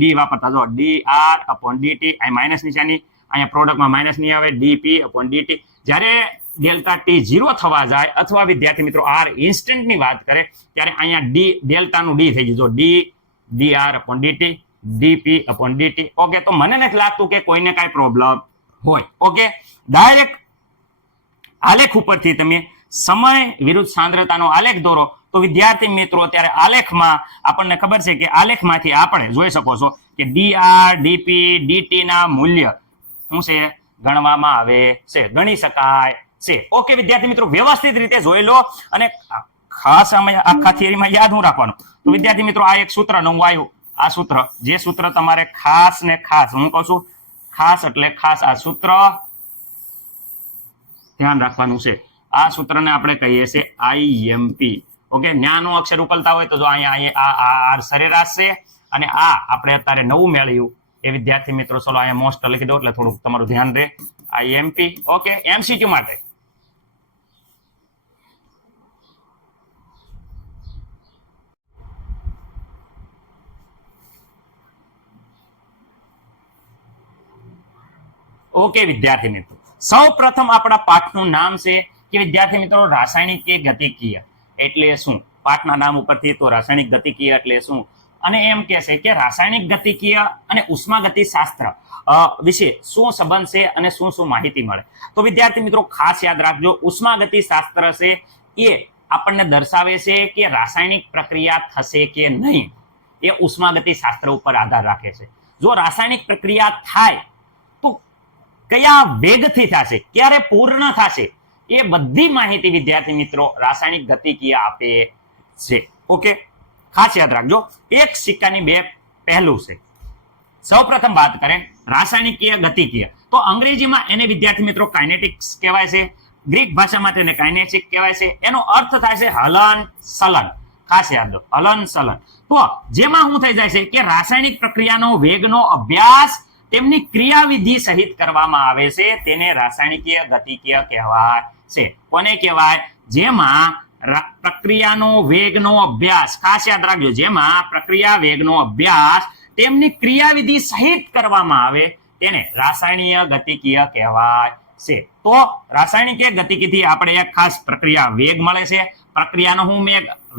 d વાપરતા. જો dr upon dt, અહીં માઇનસ નિશાની, અહીંયા પ્રોડક્ટમાં માઇનસ નહીં આવે, dp upon dt. જ્યારે ડેલ્ટા ટી 0 થવા જાય અથવા વિદ્યાર્થી મિત્રો r ઇન્સ્ટન્ટ ની વાત કરે ત્યારે અહીંયા ડેલ્ટા નું d થઈ ગયું. જો dr upon dt, dp upon dt. Okay, તો મને નથી લાગતું કે કોઈને કાંઈ પ્રોબ્લેમ હોય. ઓકે, ડાયરેક્ટ આલેખ ઉપરથી તમે સમય વિરુદ્ધ સાંદ્રતાનો આલેખ દોરો તો વિદ્યાર્થી મિત્રો ત્યારે આલેખમાં આપણને ખબર છે કે આલેખમાંથી આપણે જોઈ શકો છો કે dr, dp, dt ના મૂલ્ય શું છે ગણવામાં આવે છે, ગણી શકાય છે. ઓકે વિદ્યાર્થી મિત્રો, વ્યવસ્થિત રીતે જોઈ લો અને ખાસ આખા થિયરીમાં યાદ હું રાખવાનું. તો વિદ્યાર્થી મિત્રો આ એક સૂત્ર નવું આવ્યું, આ સૂત્ર જે સૂત્ર તમારે ખાસ ને ખાસ, હું કહું છું ખાસ એટલે ખાસ આ સૂત્ર ધ્યાન રાખવાનું છે. આ સૂત્રને આપણે કહીએ છીએ IMP. ઓકે, ન્યાનો અક્ષર ઉકલતા હોય તો જો અહીંયા આ સરેરાશ છે અને આ આપણે અત્યારે નવું મેળવ્યું એ વિદ્યાર્થી મિત્રો ચલો અહીંયા મોસ્ટ લખી દો એટલે થોડુંક તમારું ધ્યાન રહે. IMP. ઓકે, MCQ માટે ઓકે વિદ્યાર્થી મિત્રો, સૌ પ્રથમ આપણા પાઠનું નામ છે કે વિદ્યાર્થી મિત્રો રાસાયણિક કે ગતિકીય એટલે શું. પાઠના નામ ઉપરથી તો રાસાયણિક ગતિકીય એટલે શું અને એમ કે છે કે રાસાયણિક ગતિકીય અને ઉષ્માગતિશાસ્ત્ર વિશે શું સંબંધ છે અને શું માહિતી મળે. તો વિદ્યાર્થી મિત્રો ખાસ યાદ રાખજો, ઉષ્માગતિશાસ્ત્ર છે એ આપણને દર્શાવે છે કે રાસાયણિક પ્રક્રિયા થશે કે નહીં, એ ઉષ્માગતિશાસ્ત્ર ઉપર આધાર રાખે છે. જો રાસાયણિક પ્રક્રિયા થાય તો કયા વેગથી થશે, ક્યારે પૂર્ણ થશે, એ બધી માહિતી વિદ્યાર્થી મિત્રો રાસાયણિક ગતિકીય આપે છે. ઓકે, ખાસ યાદ રાખજો, એક સિક્કાની બે પહેલું છે. સૌપ્રથમ વાત કરીએ રાસાયણિકીય ગતિકીય તો અંગ્રેજીમાં એને વિદ્યાર્થી મિત્રો કાઇનેટિક્સ કહેવાય છે, ગ્રીક ભાષામાં તેને કાઇનેટિક કહેવાય છે. એનો અર્થ થાય છે હલન ચલન. ખાસ યાદ દો, હલન ચલન. તો જેમાં શું થઈ જાય છે કે રાસાયણિક પ્રક્રિયાનો વેગનો અભ્યાસ તેમની ક્રિયાવિધિ સહિત કરવામાં આવે છે, તેને રાસાયણિકીય ગતિકીય કહેવાય છે. કોને કહેવાય? જેમાં પ્રક્રિયાનો વેગનો અભ્યાસ, ખાસ યાદ રાખજો, જેમાં પ્રક્રિયા વેગનો અભ્યાસ તેમની ક્રિયાવિધિ સહિત કરવામાં આવે તેને રાસાયણિક ગતિકીય કહેવાય છે. તો રાસાયણિક ગતિકીથી આપણે એક ખાસ પ્રક્રિયા વેગ મળે છે, પ્રક્રિયાનો હું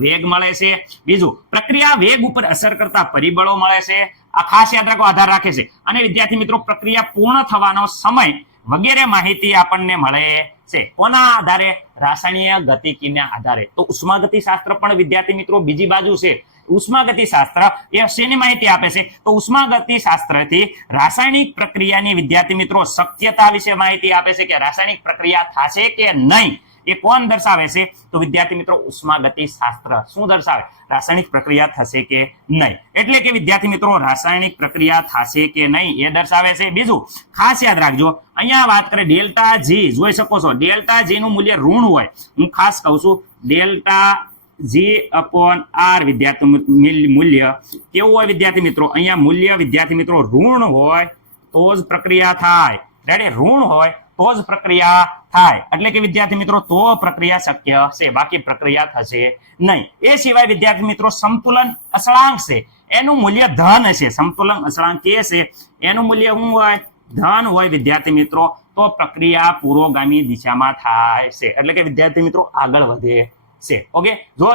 વેગ મળે છે. બીજું પ્રક્રિયા વેગ ઉપર અસર કરતા પરિબળો મળે છે, આ ખાસ યાદ રાખો, આધાર રાખે છે. અને વિદ્યાર્થી મિત્રો પ્રક્રિયા પૂર્ણ થવાનો સમય વગેરે માહિતી આપણને મળે છે. કોના આધારે? રાસાયણિક ગતિકીના આધારે. તો ઉષ્માગતિશાસ્ત્ર પણ વિદ્યાર્થી મિત્રો બીજી બાજુ છે. ઉષ્માગતિશાસ્ત્ર એ શેની માહિતી આપે છે? તો ઉષ્માગતિશાસ્ત્રથી રાસાયણિક પ્રક્રિયાની વિદ્યાર્થી મિત્રો શક્યતા વિશે માહિતી આપે છે કે રાસાયણિક પ્રક્રિયા થશે કે નહીં, એ કોણ દર્શાવે છે? તો વિદ્યાર્થી મિત્રો ઉષ્માગતિશાસ્ત્ર શું દર્શાવે? રાસાયણિક પ્રક્રિયા થશે કે નહીં. એટલે કે વિદ્યાર્થી મિત્રો રાસાયણિક પ્રક્રિયા થશે કે નહીં એ દર્શાવે છે. બીજું ખાસ યાદ રાખજો, અહીંયા વાત કરીએ ડેલ્ટા જી, જોઈ શકો છો ડેલ્ટા જી નું મૂલ્ય ઋણ હોય. હું ખાસ કહું છું ડેલ્ટા જી અપોન આર વિદ્યાર્થી મૂલ્ય કેવું હોય વિદ્યાર્થી મિત્રો? અહીંયા મૂલ્ય વિદ્યાર્થી મિત્રો ઋણ હોય તો જ પ્રક્રિયા થાય. રેડી, ઋણ હોય તો જ પ્રક્રિયા થાય. એટલે કે વિદ્યાર્થી મિત્રો તો પ્રક્રિયા શક્ય છે, બાકી પ્રક્રિયા થશે નહીં. એ સિવાય વિદ્યાર્થી મિત્રો સંતુલન અચળાંક છે એનું મૂલ્ય ધન હશે, સમતુલન અસળાંક કે છે એનું મૂલ્ય શું હોય? ધન હોય વિદ્યાર્થી મિત્રો, તો પ્રક્રિયા પુરોગામી દિશામાં થાય છે, એટલે કે વિદ્યાર્થી મિત્રો આગળ વધે છે. ઓકે, જો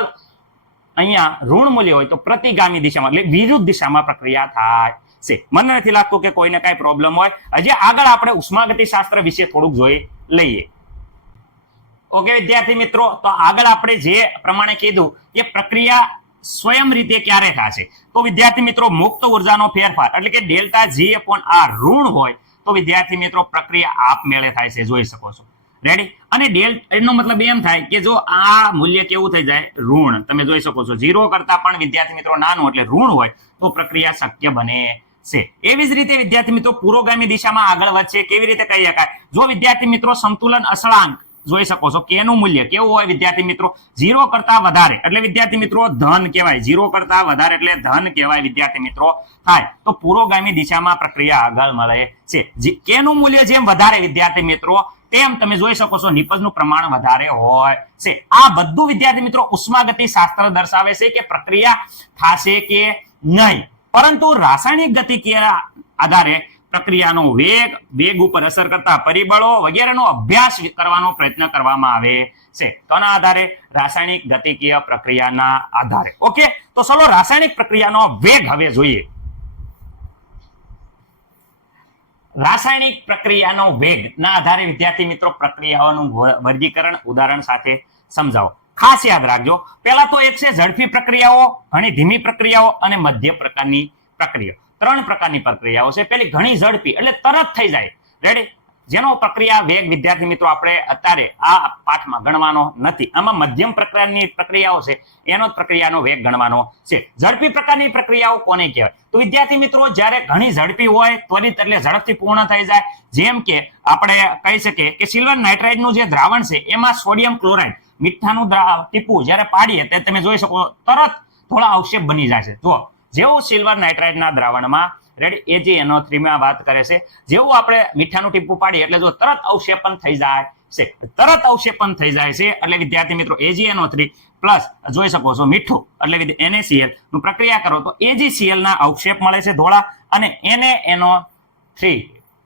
અહીંયા ઋણ મૂલ્ય હોય તો પ્રતિગામી દિશામાં એટલે વિરુદ્ધ દિશામાં પ્રક્રિયા થાય છે. મને નથી લાગતું કે કોઈને કઈ પ્રોબ્લેમ હોય. હજી આગળ આપણે ઉષ્માગતિશાસ્ત્ર વિશે થોડુંક જોઈ લઈએ. ઓકે વિદ્યાર્થી મિત્રો, તો આગળ આપણે જે પ્રમાણે કીધું કે પ્રક્રિયા સ્વયં રીતે ક્યારે થશે, તો વિદ્યાર્થી મિત્રો મુક્ત ઉર્જાનો ફેરફાર એટલે કે ડેલ્ટા જી અપોન આર ઋણ હોય તો વિદ્યાર્થી મિત્રો પ્રક્રિયા આપમેળે થાય છે, જોઈ શકો છો. રેડી? અને એનો મતલબ એમ થાય કે જો આ મૂલ્ય કેવું થઈ જાય? ઋણ. તમે જોઈ શકો છો 0 કરતા પણ વિદ્યાર્થી મિત્રો નાનું એટલે ઋણ હોય તો પ્રક્રિયા શક્ય બને છે. એવી જ રીતે વિદ્યાર્થી મિત્રો પુરોગામી દિશામાં આગળ વધશે. કેવી રીતે કહી શકાય? જો વિદ્યાર્થી મિત્રો સંતુલન અસળાંક જોઈ શકો છો કે એનું મૂલ્ય કેવું હોય વિદ્યાર્થી મિત્રો? 0 કરતા વધારે એટલે વિદ્યાર્થી મિત્રો ધન કહેવાય, 0 કરતા વધારે એટલે ધન કહેવાય વિદ્યાર્થી મિત્રો થાય તો પુરોગામી દિશામાં પ્રક્રિયા આગળ મળે છે. કેનું મૂલ્ય જેમ વધારે વિદ્યાર્થી મિત્રો તેમ તમે જોઈ શકો છો નિપજનું પ્રમાણ વધારે હોય છે. આ બધું વિદ્યાર્થી મિત્રો ઉષ્માગતિ શાસ્ત્ર દર્શાવે છે કે પ્રક્રિયા થશે કે નહીં, પરંતુ રાસાયણિક ગતિકીયના આધારે પ્રક્રિયાનો વેગ ઉપર અસર કરતા પરિબળો વગેરેનો અભ્યાસ કરવાનો પ્રયત્ન કરવામાં આવે છે. તો આના આધારે રાસાયણિક ગતિકીય પ્રક્રિયાના આધારે. ઓકે, તો ચલો રાસાયણિક પ્રક્રિયાનો વેગ હવે જોઈએ. રાસાયણિક પ્રક્રિયાનો વેગ ના આધારે વિદ્યાર્થી મિત્રો પ્રક્રિયાઓનું વર્ગીકરણ ઉદાહરણ સાથે સમજાવો. ખાસ યાદ રાખજો, પહેલા તો એક છે ઝડપી પ્રક્રિયાઓ, ઘણી ધીમી પ્રક્રિયાઓ અને મધ્ય પ્રકારની પ્રક્રિયાઓ. 3 પ્રકારની પ્રક્રિયાઓ છે. પેલી ઘણી ઝડપી એટલે તરત થઈ જાય, રેડી, જેનો પ્રક્રિયા વેગ વિદ્યાર્થી મિત્રો આપણે અત્યારે આ પાઠમાં ગણવાનો નથી. આમાં મધ્યમ પ્રકારની પ્રક્રિયાઓ છે એનો પ્રક્રિયાનો વેગ ગણવાનો છે. ઝડપી પ્રકારની પ્રક્રિયાઓ કોને કહેવાય? તો વિદ્યાર્થી મિત્રો જ્યારે ઘણી ઝડપી હોય, ત્વરિત એટલે ઝડપથી પૂર્ણ થઈ જાય, જેમ કે આપણે કહી શકીએ કે સિલ્વર નાઇટ્રાઇડનું જે દ્રાવણ છે એમાં સોડિયમ ક્લોરાઇડ મીઠાનું ટીપું જ્યારે પાડીએ તે તમે જોઈ શકો તરત થોડા અવક્ષેપ બની જાય છે. જો જેવું સિલ્વર નાઇટ્રાઇડના દ્રાવણમાં રેડી AgNO3 માં વાત કરે છે, જેવું આપણે મીઠાનું ટીપું પાડીએ એટલે જો તરત અવક્ષેપન થઈ જાય છે, તરત અવક્ષેપન થઈ જાય છે એટલે વિદ્યાર્થી મિત્રો AgNO3 પ્લસ જોઈ શકો છો મીઠું એટલે NaCl નું પ્રક્રિયા કરો તો AgCl ના અવક્ષેપ મળે છે ધોળા અને NaNO3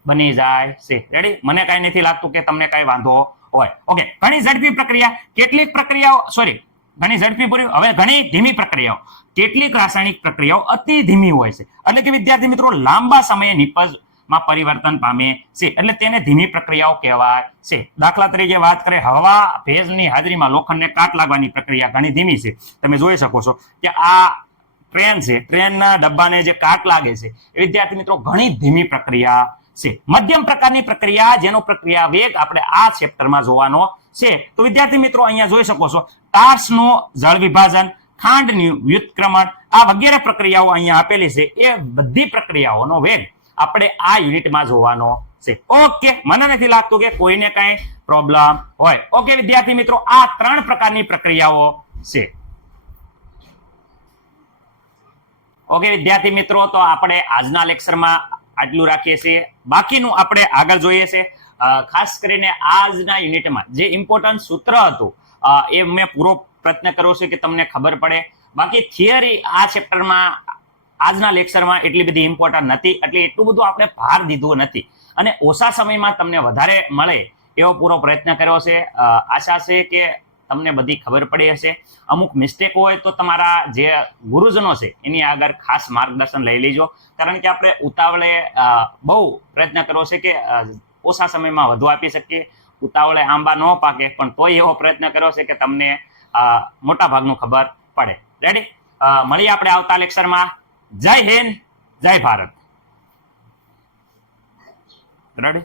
બની જાય છે. રેડી? મને કઈ નથી લાગતું કે તમને કઈ વાંધો હોય. ઓકે, ઘણી ઝડપી પ્રક્રિયા, કેટલીક પ્રક્રિયાઓ ઘણી ઝડપી પૂરી, હવે ઘણી ધીમી પ્રક્રિયાઓ. કેટલીક રાસાયણિક પ્રક્રિયાઓ અતિ ધીમી હોય છે એટલે કે વિદ્યાર્થી મિત્રો લાંબા સમયે નિપજમાં પરિવર્તન પામે છે એટલે તેને ધીમી પ્રક્રિયાઓ કહેવાય છે. દાખલા તરીકે વાત કરીએ, હવા ભેજની હાજરીમાં લોખંડને કાટ લાગવાની પ્રક્રિયા ઘણી ધીમી છે. તમે જોઈ શકો છો કે આ ટ્રેન છે, ટ્રેનના ડબ્બાને જે કાટ લાગે છે એ વિદ્યાર્થી મિત્રો ઘણી ધીમી પ્રક્રિયા છે. મધ્યમ પ્રકારની પ્રક્રિયા જેનો પ્રક્રિયા વેગ આપણે આ ચેપ્ટરમાં જોવાનો છે. તો વિદ્યાર્થી મિત્રો અહીંયા જોઈ શકો છો ટાર્સનું જળ વિભાજન, ખાંડનું વ્યુત્ક્રમણ, આ વગેરે પ્રક્રિયાઓ અહીંયા આપેલી છે. એ બધી પ્રક્રિયાઓનો વેગ આપણે આ યુનિટમાં જોવાનો છે. ઓકે, મને નથી લાગતું કે કોઈને કઈ પ્રોબ્લેમ હોય. ઓકે વિદ્યાર્થી મિત્રો, આ 3 પ્રકારની પ્રક્રિયાઓ છે. ઓકે વિદ્યાર્થી મિત્રો, તો આપણે આજના લેક્ચરમાં આટલું રાખીએ છીએ. બાકીનું આપણે આગળ જોઈએ છે. ખાસ કરીને આજના યુનિટમાં જે ઇમ્પોર્ટન્ટ સૂત્ર હતું એ મેં પૂરો પ્રયત્ન કર્યો છે કે તમને ખબર પડે. બાકી થિયરી આ ચેપ્ટરમાં આજના લેક્ચરમાં એટલી બધી ઇમ્પોર્ટન્ટ નથી એટલે એટલું બધું આપણે ભાર દીધો નથી અને ઓછા સમયમાં તમને વધારે મળે એવો પૂરો પ્રયત્ન કર્યો છે. આશા છે કે તમને બધી ખબર પડી હશે. અમુક મિસ્ટેક હોય તો તમારા જે ગુરુજનો છે એની આગળ ખાસ માર્ગદર્શન લઈ લેજો, કારણ કે આપણે ઉતાવળે બહુ પ્રયત્ન કર્યો છે કે ઓછા સમયમાં વધુ આપી શકીએ. ઉતાવળે આંબા ન પાકે પણ તોય એવો પ્રયત્ન કર્યો છે કે તમને મોટા ભાગનું ખબર પડે. રેડી? મળીએ આપણે આવતા લેક્ચરમાં. જય હિન્દ, જય ભારત. રેડી?